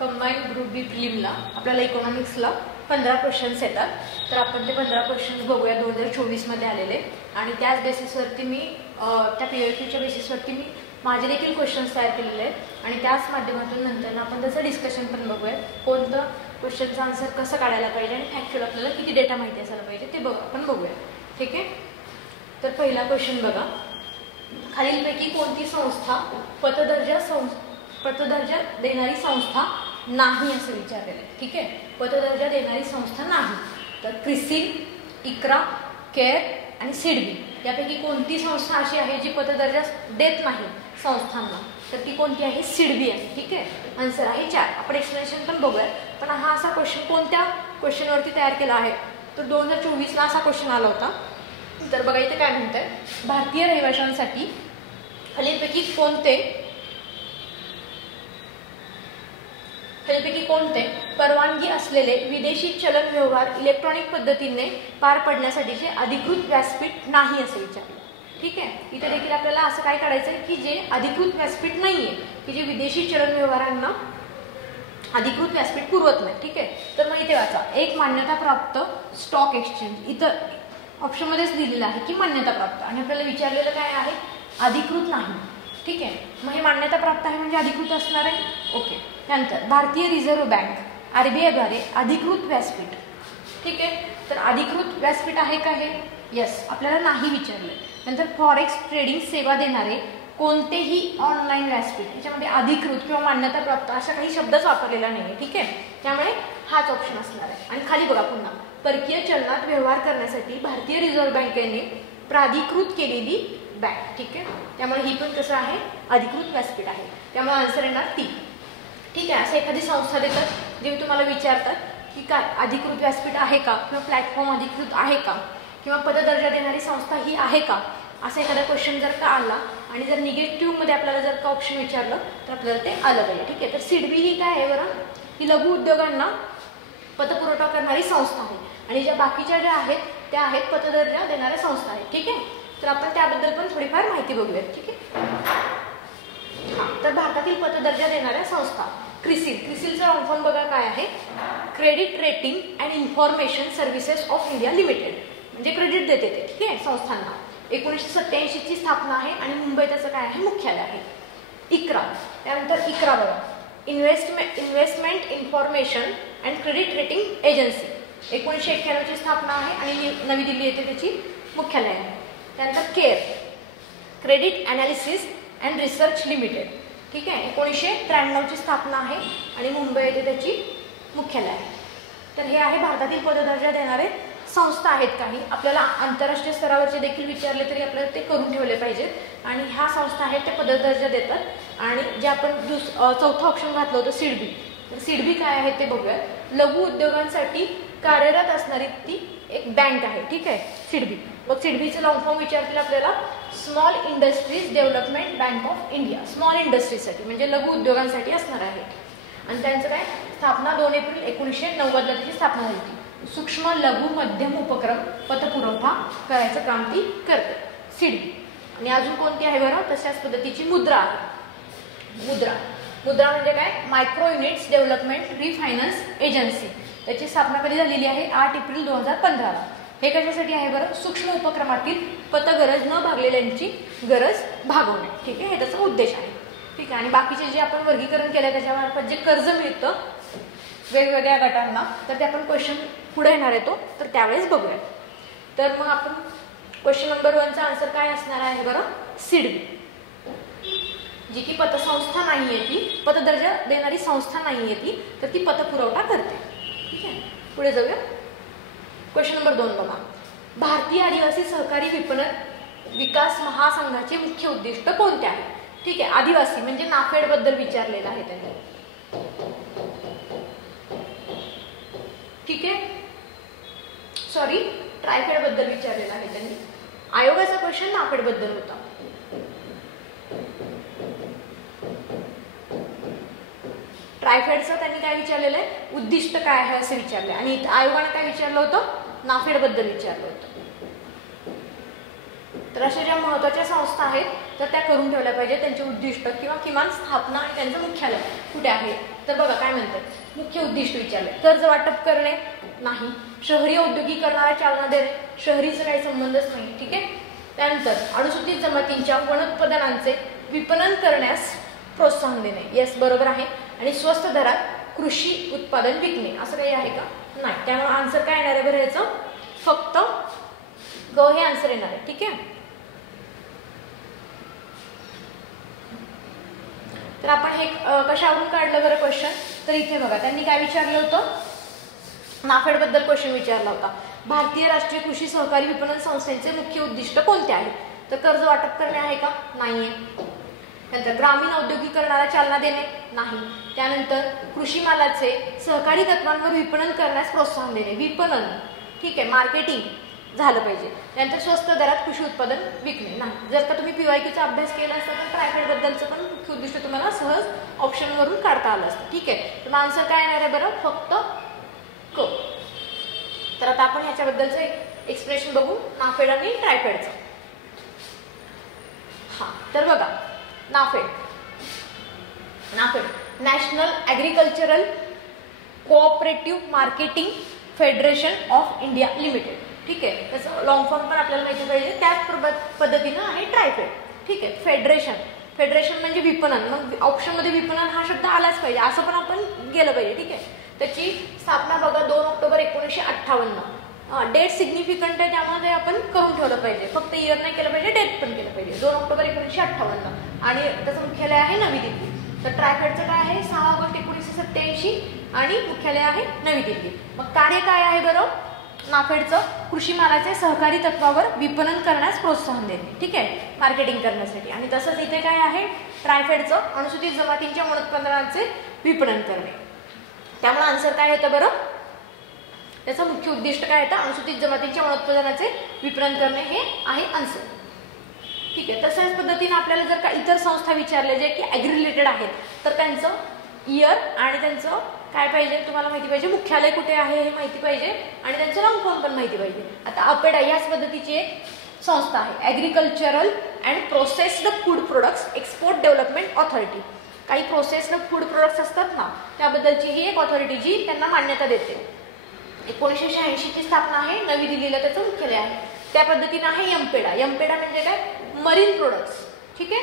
Combine group बी प्रिलिमला आपल्याला इकॉनॉमिक्सला 15 questions येतात. तर आपण ते 15 क्वेश्चन्स बघूया 2024मध्ये आलेले. आणि त्याच बेसिसवरती मी त्या PYQच्या बेसिसवरती मी माझे देखील क्वेश्चन्स तयार केलेले आहेत आणि त्याच माध्यमातून नंतर आपण त्याचं डिस्कशन पण बघूया. कोणतं क्वेश्चनचा आन्सर कसं काढायला पाहिजे आणि फॅक्च्युअल आपल्याला किती डेटा माहिती असायला पाहिजे ते आपण बघूया. ठीक आहे. तर पहिला क्वेश्चन बघा. खालीलपैकी कोणती संस्था पतदर्जा देणारी संस्था नाही असं विचारलेलं आहे. ठीक आहे. पतदर्जा देणारी संस्था नाही. तर क्रिसिल, इक्रा, केअर आणि सिडबी यापैकी कोणती संस्था अशी आहे जी पतदर्जा देत नाही संस्थांना? तर ती कोणती आहे? सिडबी आहे. ठीक आहे. आन्सर आहे 4. आपण एक्सप्लेनेशन पण बघूया. पण हा असा क्वेश्चन कोणत्या क्वेश्चनवरती तयार केला आहे? तर 2024ला असा क्वेश्चन आला होता. तर बघा इथे काय म्हणत आहे, भारतीय रहिवाशांसाठी खालीलपैकी कोणते परवानगी असलेले विदेशी चलन व्यवहार इलेक्ट्रॉनिक पद्धतीने पार पडण्यासाठीचे अधिकृत व्यासपीठ नाही असं विचारलं. ठीक आहे. इथे देखील आपल्याला असं काय काढायचं आहे की जे अधिकृत व्यासपीठ नाहीये, की जे विदेशी चलन व्यवहारांना अधिकृत व्यासपीठ पुरवत नाही. ठीक आहे. तर मग इथे वाचा, एक मान्यता प्राप्त स्टॉक एक्सचेंज. इथं ऑप्शनमध्येच दिलेलं आहे की मान्यता प्राप्त आणि आपल्याला विचारलेलं काय आहे? अधिकृत नाही. ठीक आहे. मग हे मान्यता प्राप्त आहे म्हणजे अधिकृत असणार आहे. ओके. नंतर भारतीय रिझर्व्ह बँक RBI द्वारे अधिकृत व्यासपीठ. ठीक आहे. तर अधिकृत व्यासपीठ आहे का हे? यस. आपल्याला नाही विचारलं. नंतर फॉरेक्स ट्रेडिंग सेवा देणारे कोणतेही ऑनलाईन व्यासपीठ. याच्यामध्ये अधिकृत किंवा मान्यता प्राप्त अशा काही शब्दच वापरलेला नाही आहे. ठीक आहे. त्यामुळे हाच ऑप्शन असणार आहे. आणि खाली बघा पुन्हा, परकीय चलनात व्यवहार करण्यासाठी भारतीय रिझर्व्ह बँकेने प्राधिकृत केलेली बँक. ठीक आहे. त्यामुळे ही पण कसं आहे? अधिकृत व्यासपीठ आहे. त्यामुळे आन्सर येणार ती. ठीक आहे. असं एखादी संस्था देतात जे तुम्हाला विचारतात की काय अधिकृत व्यासपीठ आहे का, किंवा प्लॅटफॉर्म अधिकृत आहे का, किंवा पददर्जा देणारी संस्था ही आहे का, असा एखादा क्वेश्चन जर का आला आणि जर निगेटिव्हमध्ये आपल्याला जर का ऑप्शन विचारलं तर आपल्याला ते आलं पाहिजे. ठीक आहे. तर सिडबी ही काय आहे बरं? ही लघु उद्योगांना पतपुरवठा करणारी संस्था आहे आणि ज्या बाकीच्या ज्या आहेत त्या आहेत पतदर्जा देणाऱ्या संस्था आहेत. ठीक आहे. तर आपण त्याबद्दल पण थोडीफार माहिती बघूयात. ठीक आहे. तर भारतातील पतदर्जा देणाऱ्या संस्था क्रिसिलचा लॉंग फॉर्म बघा काय आहे? Credit rating and information services of India limited. म्हणजे क्रेडिट देते ते. ठीक आहे. संस्थांना 1987 ची स्थापना आहे आणि मुंबईत त्याचं काय आहे? मुख्यालय आहे. इक्रा. त्यानंतर इक्रा बघा, investment information and credit rating agency. 1991 ची स्थापना आहे आणि नवी दिल्ली येथे त्याची मुख्यालय आहे. त्यानंतर care, credit analysis and research limited. ठीक आहे. 1993 ची स्थापना आहे आणि मुंबई येथे त्याची मुख्यालय आहे. तर हे आहे भारतातील पतदर्जा देणारे संस्था आहेत. काही आपल्याला आंतरराष्ट्रीय स्तरावरचे देखील विचारले तरी आपल्याला ते करून ठेवले पाहिजेत. आणि ह्या संस्था आहेत त्या पतदर्जा देतात. आणि जे आपण चौथा ऑप्शन घातलं होतं सिडबी, तर सिडबी काय आहे ते बघूया. लघु उद्योगांसाठी कार्यरत असणारी ती एक बँक आहे. ठीक आहे. सिडबी. मग सिडबीचं लॉंग फॉर्म विचारतील आपल्याला, small industries development bank of India. Small इंडस्ट्रीजसाठी म्हणजे लघु उद्योगांसाठी असणार आहे. आणि त्यांचं काय? स्थापना 2 एप्रिल 1990ला त्याची स्थापना झाली होती. सूक्ष्म लघु मध्यम उपक्रम पतपुरवठा करायचं काम ती करते सिडबी. आणि अजून कोणती आहे बरं? तशाच पद्धतीची मुद्रा आहे. मुद्रा म्हणजे काय? Micro units development रिफायनान्स agency. त्याची स्थापना कधी झालेली आहे? 8 एप्रिल 2015ला. हे कशासाठी आहे बरं? सूक्ष्म उपक्रमातील पतगरज न भागलेल्यांची गरज भागवणे. ठीक आहे. हे त्याचा उद्देश आहे. ठीक आहे. आणि बाकीचे जे आपण वर्गीकरण केलं त्याच्यामार्फत जे कर्ज मिळतं वेगवेगळ्या गटांना, तर ते आपण क्वेश्चन पुढे येणार येतो तर त्यावेळेस बघूया. तर मग आपण क्वेश्चन नंबर 1चा आन्सर काय असणार आहे बरं? सिडबी, जी की पतसंस्था नाहीये, ती पतदर्जा देणारी संस्था नाहीये ती, तर ती पतपुरवठा करते. ठीक आहे. पुढे जाऊया. क्वेश्चन नंबर 2 बघा. भारतीय आदिवासी सहकारी विपणन विकास महासंघाचे मुख्य उद्दिष्ट कोणते आहे? ठीक आहे. आदिवासी म्हणजे नाफेड बद्दल विचारलेलं आहे त्यांनी. ठीक आहे. सॉरी, ट्रायफेड बद्दल विचारलेलं आहे त्यांनी. आयोगाचा क्वेश्चन नाफेड बद्दल होता. ट्रायफेडचं त्यांनी काय विचारलेलं आहे? उद्दिष्ट काय आहे असं विचारलं. आणि आयोगाने काय विचारलं होतं? नाफेड बद्दल विचारलं होतं. तर अशा ज्या महत्त्वाच्या संस्था आहेत तर त्या करून ठेवल्या पाहिजे. त्यांचे उद्दिष्ट किंवा किमान स्थापना आणि त्यांचं मुख्यालय कुठे आहे तर बघा काय म्हणतात, मुख्य उद्दिष्ट विचारले, कर्ज वाटप करणे नाही, शहरी औद्योगिकरणाला चालना देणे, शहरीचा काही संबंधच नाही. ठीक आहे. त्यानंतर अनुसूचित जमातींच्या वनोत्पादनांचे विपणन करण्यास प्रोत्साहन देणे. येस बरोबर आहे. आणि स्वस्त दरात कृषी उत्पादन विकणे असं काही आहे का? नाही. त्यामुळे आन्सर काय येणार आहे बरं याचं? फक्त ग हे आन्सर येणार आहे. ठीक आहे. तर आपण हे कशावरून काढलं बरं क्वेश्चन? तर इथे बघा त्यांनी काय विचारलं होतं, नाफेड बद्दल क्वेश्चन विचारला होता. भारतीय राष्ट्रीय कृषी सहकारी विपणन संस्थेचे मुख्य उद्दिष्ट कोणते आहे? तर कर्ज वाटप करणे आहे का? नाहीये. त्यानंतर ग्रामीण औद्योगिकरणाला चालना देणे नाही. त्यानंतर कृषी मालाचे सहकारी तत्वांवर विपणन करण्यास प्रोत्साहन देणे, विपणन. ठीक आहे, मार्केटिंग झालं पाहिजे. त्यानंतर स्वस्त दरात कृषी उत्पादन विकणे नाही. जर का तुम्ही PYQचा अभ्यास केला असता तर ट्रायफेड बद्दलचं पण मुख्य उद्दिष्ट तुम्हाला सहज ऑप्शनवरून काढता आलं असतं. ठीक आहे. तर आन्सर काय येणार आहे बरं? फक्त क. तर आता आपण ह्याच्याबद्दलचं एक्सप्रेशन बघू, नाफेड आणि ट्रायफेडचं. हा तर बघा, NAFED national agricultural cooperative marketing federation of India limited. ठीक आहे. त्याचं लॉंग फॉर्म पण आपल्याला माहिती पाहिजे. त्याच पद्धतीनं आहे ट्रायफेड. ठीक आहे. फेडरेशन म्हणजे विपणन. मग ऑप्शनमध्ये विपणन हा शब्द आलाच पाहिजे, असं पण आपण गेलं पाहिजे. ठीक आहे. त्याची स्थापना बघा 2 ऑक्टोबर 1958. डेट सिग्निफिकंट आहे त्यामुळे ते आपण करून ठेवलं पाहिजे. फक्त इयर नाही केलं पाहिजे, डेट पण केलं पाहिजे. 2 ऑक्टोबर 1958 आणि त्याचं मुख्यालय आहे नवी दिल्ली. तर ट्रायफेडचं काय आहे? 6 ऑगस्ट 1987 आणि मुख्यालय आहे नवी दिल्ली. मग कार्य काय आहे बरं नाफेडचं? कृषी मालाचे सहकारी तत्वावर विपणन करण्यास प्रोत्साहन देणे. ठीक आहे, मार्केटिंग करण्यासाठी. आणि तसंच इथे काय आहे ट्रायफेडचं? अनुसूचित जमातींच्या वनोत्पादनांचे विपणन करणे. त्यामुळे आन्सर काय येतं बरं? त्याचं मुख्य उद्दिष्ट काय येतं? अनुसूचित जमातींच्या वनोत्पादनाचे विपणन करणे हे आहे आन्सर. ठीक आहे. तशाच पद्धतीने आपल्याला जर का इतर संस्था विचारल्या जे की ॲग्री रिलेटेड आहेत तर त्यांचं इयर आणि त्यांचं काय पाहिजे तुम्हाला माहिती पाहिजे, मुख्यालय कुठे आहे हे माहिती पाहिजे आणि त्यांचं लॉंग फॉर्म पण माहिती पाहिजे. आता अपेडा याच पद्धतीची एक संस्था आहे, agricultural and processed food products export development authority. काही प्रोसेस्ड फूड प्रोडक्ट्स असतात ना, त्याबद्दलची ही एक ऑथॉरिटी जी त्यांना मान्यता देते. 1986 ची स्थापना आहे, नवी दिल्लीला त्याचं मुख्यालय आहे. त्या पद्धतीनं आहे यमपेडा म्हणजे काय? Marine products. ठीक आहे.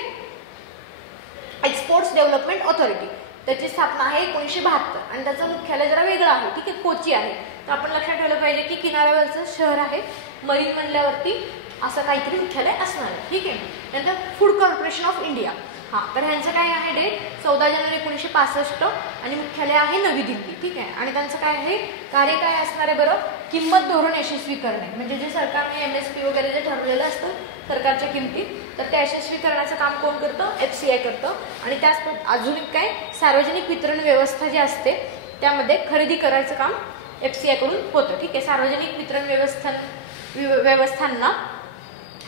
एक्सपोर्ट्स डेव्हलपमेंट ऑथॉरिटी त्याची स्थापना आहे 1972 आणि त्याचं मुख्यालय जरा वेगळं आहे. ठीक आहे, कोची आहे. तर आपण लक्षात ठेवलं पाहिजे की किनाऱ्यावरचं शहर आहे, मरीन म्हणल्यावरती असं काहीतरी मुख्यालय असणार आहे. ठीक आहे. नंतर फूड कॉर्पोरेशन ऑफ इंडिया. तर ह्यांचं काय आहे डेट? 14 जानेवारी 1965 आणि मुख्यालय आहे नवी दिल्ली. ठीक आहे. आणि त्यांचं काय आहे कार्य काय असणार आहे बरं? किंमत धोरण यशस्वी करणे. म्हणजे जे सरकारने MSP वगैरे जे ठरवलेलं असतं सरकारच्या किमती, तर त्या यशस्वी करण्याचं काम कोण करतं? FCI करतं. आणि त्याच अजून काय सार्वजनिक वितरण व्यवस्था जी असते त्यामध्ये खरेदी करायचं काम FCI कडून होतं. ठीक आहे. सार्वजनिक वितरण व्यवस्थांना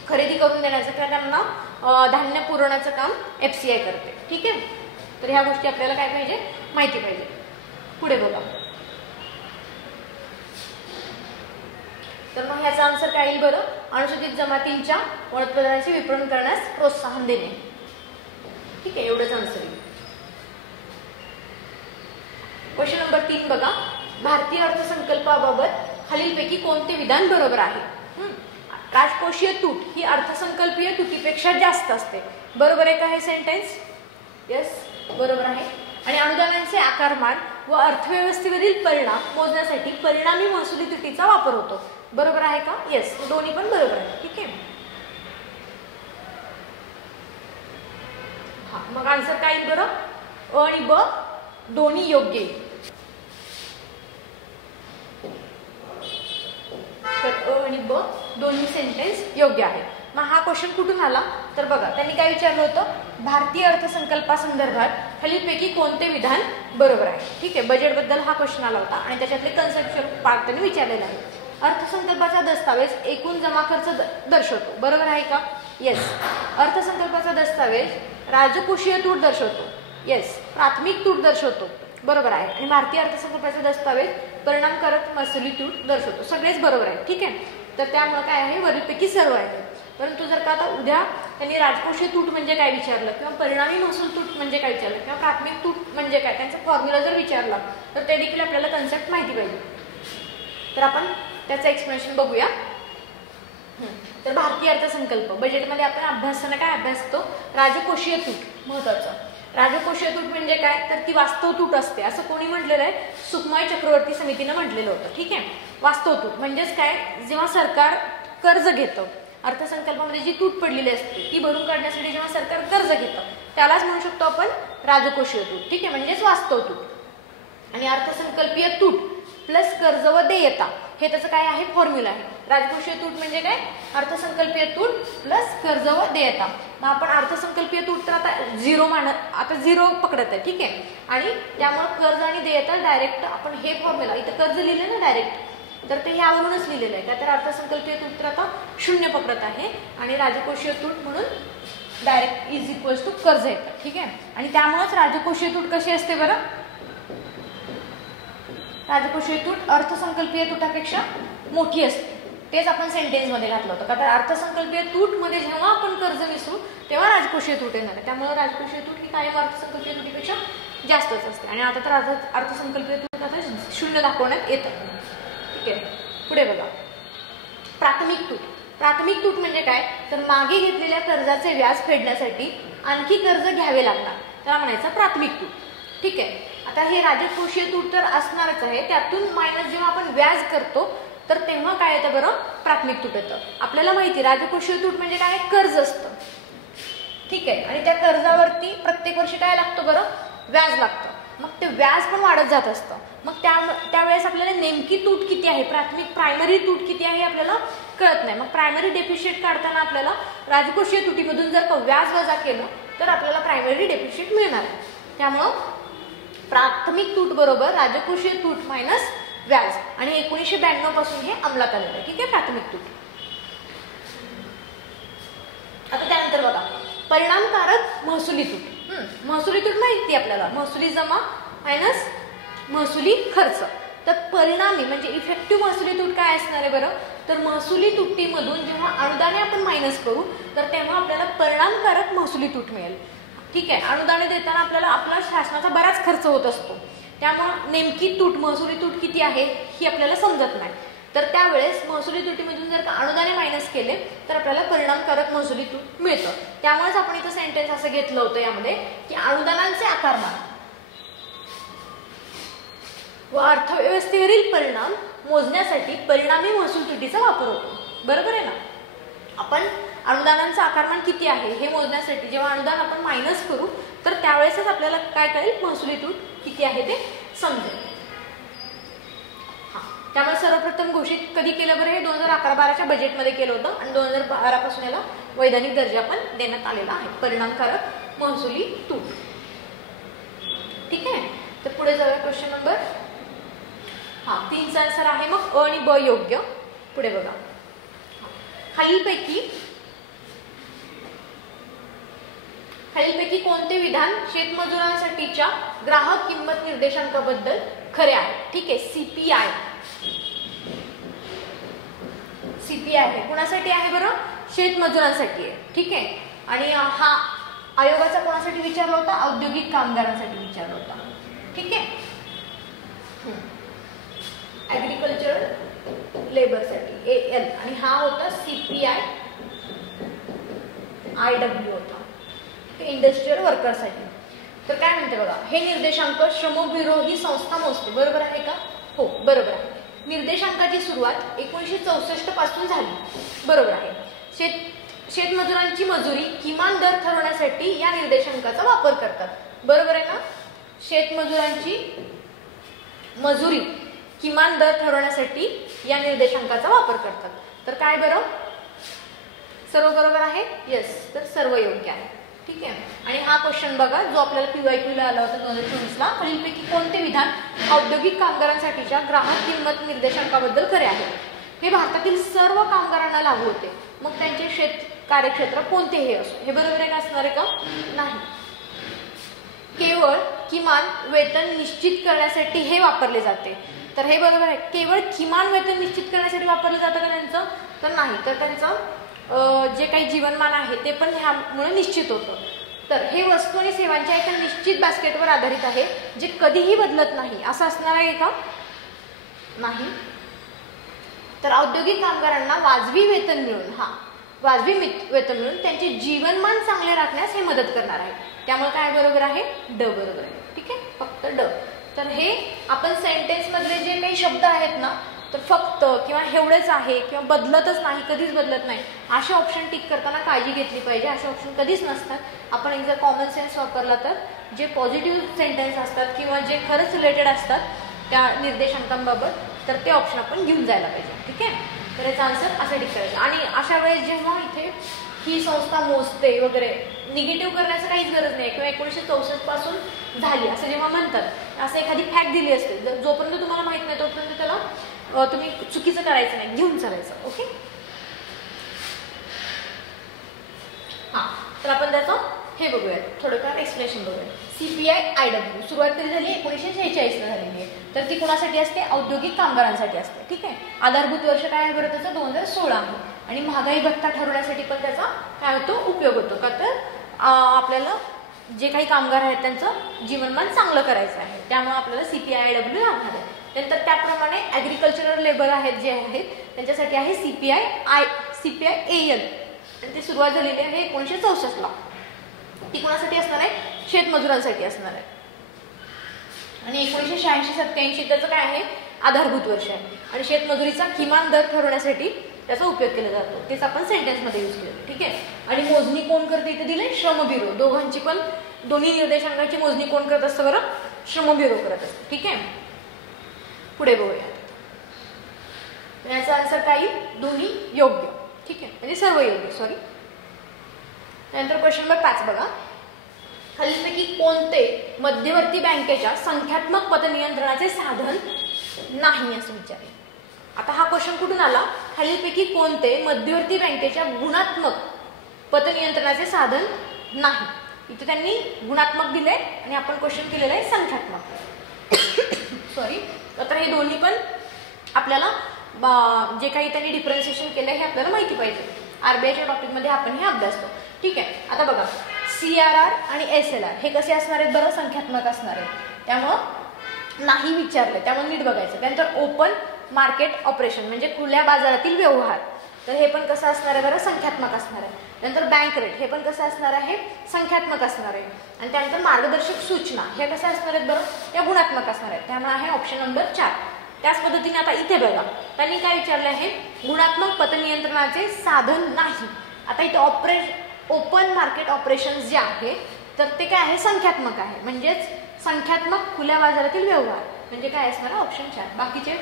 खरेदी करून देण्याचं किंवा त्यांना धान्य पुरवण्याचं काम FCI करते. ठीक आहे. तर ह्या गोष्टी आपल्याला काय पाहिजे? माहिती पाहिजे. पुढे बघा. तर मग ह्याचा आन्सर काय येईल बरं? अनुसूचित जमातींच्या वनोत्पादनाचे विपणन करण्यास प्रोत्साहन देणे. ठीक आहे, एवढंच आन्सर येईल. क्वेश्चन नंबर 3 बघा. भारतीय अर्थसंकल्पाबाबत खालीलपैकी कोणते विधान बरोबर आहे? राजकोषीय तूट ही अर्थसंकल्पीय तुटीपेक्षा जास्त असते. बरोबर आहे का हे सेंटेन्स? येस, बरोबर आहे. आणि अनुदानांचे आकारमान व अर्थव्यवस्थेवरील परिणाम मोजण्यासाठी परिणामी महसुली तुटीचा वापर होतो. बरोबर आहे का? येस, दोन्ही पण बरोबर आहे. ठीक आहे. हा, मग आन्सर काय येईल बरं? अ आणि ब दोन्ही योग्य येईल. तर अ आणि ब दोन्ही सेंटेन्स योग्य आहे. मग हा क्वेश्चन कुठून आला? तर बघा त्यांनी काय विचारलं होतं? भारतीय अर्थसंकल्पासंदर्भात खालीलपैकी कोणते विधान बरोबर आहे. ठीक आहे. बजेटबद्दल हा क्वेश्चन आला होता आणि त्याच्यातले कन्सेप्च्युअल पार्ट त्यांनी विचारलेला आहे. अर्थसंकल्पाचा दस्तावेज एकूण जमा खर्च दर्शवतो. बरोबर आहे का? येस. अर्थसंकल्पाचा दस्तावेज राजकोषीय तूट दर्शवतो. येस. प्राथमिक तूट दर्शवतो. बरोबर आहे. आणि भारतीय अर्थसंकल्पाचा दस्तावेज परिणामकारक महसुली तूट दर्शवतो. सगळेच बरोबर आहे. ठीक आहे. तर त्यामुळे काय आहे? वरीलपैकी सर्व आहे. परंतु जर का आता उद्या त्यांनी राजकोषीय तूट म्हणजे काय विचारलं किंवा परिणामी महसूल तूट म्हणजे काय विचारलं किंवा प्राथमिक तूट म्हणजे काय त्यांचा फॉर्म्युला जर विचारला तर ते देखील आपल्याला कन्सेप्ट माहिती पाहिजे. तर आपण त्याचं एक्सप्लेनेशन बघूया. तर भारतीय अर्थसंकल्प बजेटमध्ये आपण अभ्यासाने काय अभ्यास करतो? राजकोषीय तूट. महत्वाचं, राजकोषीय तूट म्हणजे काय तर ती वास्तव तूट असते असं कोणी म्हटलेलं आहे? सुखमय चक्रवर्ती समितीनं म्हटलेलं होतं. ठीक आहे, वास्तव तूट म्हणजेच काय? जेव्हा सरकार कर्ज घेतं, अर्थसंकल्पामध्ये जी तूट पडलेली असते ती भरून काढण्यासाठी जेव्हा सरकार कर्ज घेतं त्यालाच म्हणू शकतो आपण राजकोषीय तूट. ठीक आहे, म्हणजेच वास्तव तूट. आणि अर्थसंकल्पीय तूट प्लस कर्ज व देयता हे त्याचं काय आहे? फॉर्म्युला आहे. राजकोषीय तूट म्हणजे काय? अर्थसंकल्पीय तूट प्लस कर्ज व देयता. मग आपण अर्थसंकल्पीय तूट तर आता झिरो पकडत आहे. ठीक आहे, आणि त्यामुळे कर्ज आणि देयता डायरेक्ट आपण हे फॉर्म्युला इथं कर्ज लिहिलं ना डायरेक्ट, तर ते ह्यावरूनच लिहिलेलं आहे. का तर अर्थसंकल्पीय तूट तर आता 0 पकडत आहे आणि राजकोषीय तूट म्हणून डायरेक्ट इज इक्वल्स टू कर्ज येतं. ठीक आहे, आणि त्यामुळेच राजकोषीय तूट कशी असते बरं? राजकोषीय तूट अर्थसंकल्पीय तुटापेक्षा मोठी असते. तेच आपण सेंटेन्स मध्ये घातलं होतं. का तर अर्थसंकल्पीय तूट मध्ये जेव्हा आपण कर्ज विसरू तेव्हा राजकोषीय तूट येणार आहे. त्यामुळे राजकोषीय तूट ही कायम अर्थसंकल्पीय तुटीपेक्षा जास्तच असते. आणि आता तर अर्थसंकल्पीय तूट आता 0 दाखवण्यात येतं. ठीक आहे, पुढे बघा. प्राथमिक तूट. प्राथमिक तूट म्हणजे काय तर मागे घेतलेल्या कर्जाचे व्याज फेडण्यासाठी आणखी कर्ज घ्यावे लागणार त्याला म्हणायचं प्राथमिक तूट. ठीक आहे, आता हे राजकोषीय तूट तर असणारच आहे, त्यातून मायनस जेव्हा आपण व्याज करतो तर तेव्हा काय येतं बरं? प्राथमिक तूट येतं. आपल्याला माहिती राजकोषीय तूट म्हणजे काय? कर्ज असतं. ठीक आहे, आणि त्या कर्जावरती प्रत्येक वर्षी काय लागतं बरं? व्याज लागतं. मग ते व्याज पण वाढत जात असतं. मग त्यावेळेस आपल्याला नेमकी तूट किती आहे, प्रायमरी तूट किती आहे आपल्याला कळत नाही. मग प्रायमरी डेफिशिट काढताना आपल्याला राजकोषीय तुटीमधून जर का व्याज वजा केलं तर आपल्याला प्रायमरी डेफिशिट मिळणार आहे. त्यामुळं प्राथमिक तूट बरोबर राजकोषीय तूट मायनस व्याज, आणि 1992 पासून हे अंमलात आलेलं आहे. ठीक आहे, प्राथमिक तूट. आता त्यानंतर बघा परिणामकारक महसुली तूट. महसुली तूट माहिती आपल्याला, महसुली जमा मायनस महसुली खर्च. तर परिणामी म्हणजे इफेक्टिव्ह महसुली तूट काय असणार आहे बरं? तर महसुली तुटीमधून जेव्हा अनुदाने आपण मायनस करू तर तेव्हा आपल्याला परिणामकारक महसुली तूट मिळेल. ठीक आहे, अनुदाने देताना आपल्याला आपला शासनाचा बराच खर्च होत असतो, त्यामुळे नेमकी तूट महसुली तूट किती आहे ही आपल्याला समजत नाही. तर त्यावेळेस महसुली तुटीमधून जर का अनुदाने मायनस केले तर आपल्याला परिणामकारक महसुली तूट मिळतं. त्यामुळेच आपण इथं सेंटेन्स असं घेतलं होतं यामध्ये की अनुदानांचे आकारमान व अर्थव्यवस्थेवरील परिणाम मोजण्यासाठी परिणामी महसूल तुटीचा वापर होतो. बरोबर आहे ना? आपण अनुदानांचं आकारमान किती आहे हे मोजण्यासाठी जेव्हा अनुदान आपण मायनस करू तर त्यावेळेसच आपल्याला काय कळेल? महसुली तूट किती आहे ते समजेल. त्यामुळे सर्वप्रथम घोषित कधी केलं बरं? हे 2011-12च्या बजेटमध्ये केलं होतं आणि 2012 पासून याला वैधानिक दर्जा पण देण्यात आलेला आहे, परिणामकारक महसुली तूट. ठीक आहे, तर पुढे जाऊया क्वेश्चन नंबर 3चा आन्सर आहे मग अ आणि ब योग्य. पुढे बघा, खालीलपैकी कोणते विधान शेतमजुरांसाठीच्या ग्राहक किंमत निर्देशांकाबद्दल खरे आहे? ठीक आहे, सीपीआय आहे. कुणासाठी आहे बरं? शेतमजुरांसाठी आहे. ठीक आहे, आणि हा आयोगाचा कोणासाठी विचारला होता? औद्योगिक कामगारांसाठी विचारला होता. ठीक आहे, ऍग्रिकल्चरल लेबरसाठी AL, आणि हा होता CPI IW होता इंडस्ट्रियल वर्करसाठी. तर काय म्हणते बघा, हे निर्देशांक श्रमब्युरो ही संस्था मोजते. बरोबर आहे का? हो, बरोबर आहे. निर्देशांकाची सुरुवात 1964 पासून झाली. बरोबर आहे. शेतमजुरांची मजुरी किमान दर ठरवण्यासाठी या निर्देशांकाचा वापर करतात. बरोबर आहे ना? शेतमजुरांची मजुरी किमान दर ठरवण्यासाठी या निर्देशांकाचा वापर करतात. तर काय बरं? सर्व बरोबर आहे? येस, तर सर्व योग्य आहे. ठीक आहे, आणि हा क्वेश्चन बघा जो आपल्याला PYQ ला आला होता 2024ला. खालीलपैकी कोणते विधान औद्योगिक कामगारांसाठीच्या ग्राहक किंमत निर्देशांकाबद्दल खरे आहे? हे भारतातील सर्व कामगारांना लागू होते, मग त्यांचे कार्यक्षेत्र कोणतेही असो. हे बरोबर आहे का? असणार आहे का? नाही. केवळ किमान वेतन निश्चित करण्यासाठी हे वापरले जाते. तर हे बरोबर आहे. केवळ किमान वेतन निश्चित करण्यासाठी वापरलं जातं का त्यांचं? तर नाही, तर त्यांचं जे काही जीवनमान आहे ते पण ह्यामुळे निश्चित होतं. तर हे वस्तू आणि सेवांच्या एका निश्चित बास्केटवर आधारित आहे जे कधीही बदलत नाही. असं असणार आहे का? नाही. तर औद्योगिक कामगारांना वाजवी वेतन मिळून त्यांचे जीवनमान चांगले राखण्यास हे मदत करणार आहे. त्यामुळे काय बरोबर आहे? ड बरोबर आहे. ठीक आहे, फक्त ड. तर हे आपण सेंटेन्स मधले जे काही शब्द आहेत ना, तर फक्त किंवा एवढेच आहे किंवा बदलतच नाही, कधीच बदलत नाही, असे ऑप्शन टिक करताना काळजी घेतली पाहिजे. असे ऑप्शन कधीच नसतात. आपण एक जर कॉमन सेन्स वापरला तर जे पॉझिटिव्ह सेंटेन्स असतात किंवा जे खरंच रिलेटेड असतात त्या निर्देशांकांबाबत, तर ते ऑप्शन आपण घेऊन जायला पाहिजे. ठीक आहे, तर याचा आन्सर असं टिक करायचं. आणि अशा वेळेस जेव्हा इथे ही संस्था मोजते वगैरे, निगेटिव्ह करण्याचं काहीच गरज नाही. किंवा 1964 पासून झाली असं जेव्हा म्हणतात, असं एखादी फॅक्ट दिली असते, जोपर्यंत तुम्हाला माहित नाही तोपर्यंत त्याला तुम्ही चुकीचं करायचं नाही, घेऊन चालायचं. ओके, हा. तर आपण त्याचं हे बघूयात, थोडंफार एक्सप्लेनेशन बघूया. CPI-IW सुरुवात कधी झाली? 1946 ला झालेली आहे. तर ती कोणासाठी असते? औद्योगिक कामगारांसाठी असते. ठीक आहे. आधारभूत वर्ष काय आहे बरं त्याचं? 2016 आहे. आणि महागाई भत्ता ठरवण्यासाठी पण त्याचा काय होतो? उपयोग होतो. का तर आपल्याला जे काही कामगार आहेत त्यांचं जीवनमान चांगलं करायचं आहे, त्यामुळे आपल्याला CPI-IW लागणार आहे. नंतर त्याप्रमाणे ॲग्रिकल्चरल लेबर आहेत जे आहेत त्यांच्यासाठी आहे CPI-AL, आणि ती सुरुवात झालेली आहे 1964 ला. ती कोणासाठी असणार आहे? शेतमजुरांसाठी असणार आहे. आणि 1986-87 त्याचं काय आहे? आधारभूत वर्ष आहे. आणि शेतमजुरीचा किमान दर ठरवण्यासाठी त्याचा उपयोग केला जातो. तेच आपण सेंटेन्समध्ये यूज केलं. ठीक आहे. आणि मोजणी कोण करते? इथे दिले श्रम ब्युरो. दोघांची पण, दोन्ही निर्देशांकाची मोजणी कोण करत असतं बरं? श्रम ब्युरो करत असतं. ठीक आहे, पुढे बघूया. याचा आन्सर काय? दोन्ही योग्य. ठीक आहे, म्हणजे सर्व योग्य. सॉरी. नंतर क्वेश्चन नंबर 5 बघा. खालीलपैकी कोणते मध्यवर्ती बँकेच्या संख्यात्मक पतनियंत्रणाचे साधन नाही असं विचारले. आता हा क्वेश्चन कुठून आला? खालीलपैकी कोणते मध्यवर्ती बँकेच्या गुणात्मक पतनियंत्रणाचे साधन नाही. इथे त्यांनी गुणात्मक दिले आणि आपण क्वेश्चन केलेलं आहे संख्यात्मक. सॉरी. तर हे दोन्ही पण आपल्याला जे काही त्यांनी डिफरन्शिएशन केलं हे आपल्याला माहिती पाहिजे. आरबीआयच्या टॉपिकमध्ये आपण हे अभ्यासतो. ठीक आहे. आता बघा, CRR आणि SLR हे कसे असणार आहेत बरं? संख्यात्मक असणार आहेत. त्यामुळं नाही विचारलं, त्यामुळे नीट बघायचं. त्यानंतर ओपन मार्केट ऑपरेशन म्हणजे खुल्या बाजारातील व्यवहार, तर हे पण कसं असणार आहे बरं? संख्यात्मक असणार आहे. नंतर बँक रेट हे पण कसं असणार आहे? संख्यात्मक असणार आहे. आणि त्यानंतर मार्गदर्शक सूचना हे कसं असणार आहेत बरं? त्या गुणात्मक असणार आहेत. त्यामुळे आहे ऑप्शन नंबर 4. त्याच पद्धतीने आता इथे बघा, त्यांनी काय विचारले आहे? गुणात्मक पतनियंत्रणाचे साधन नाही. आता इथे ओपन मार्केट ऑपरेशन जे आहे तर ते काय आहे? संख्यात्मक आहे. म्हणजेच संख्यात्मक खुल्या बाजारातील व्यवहार म्हणजे काय असणार? ऑप्शन 4. बाकीचे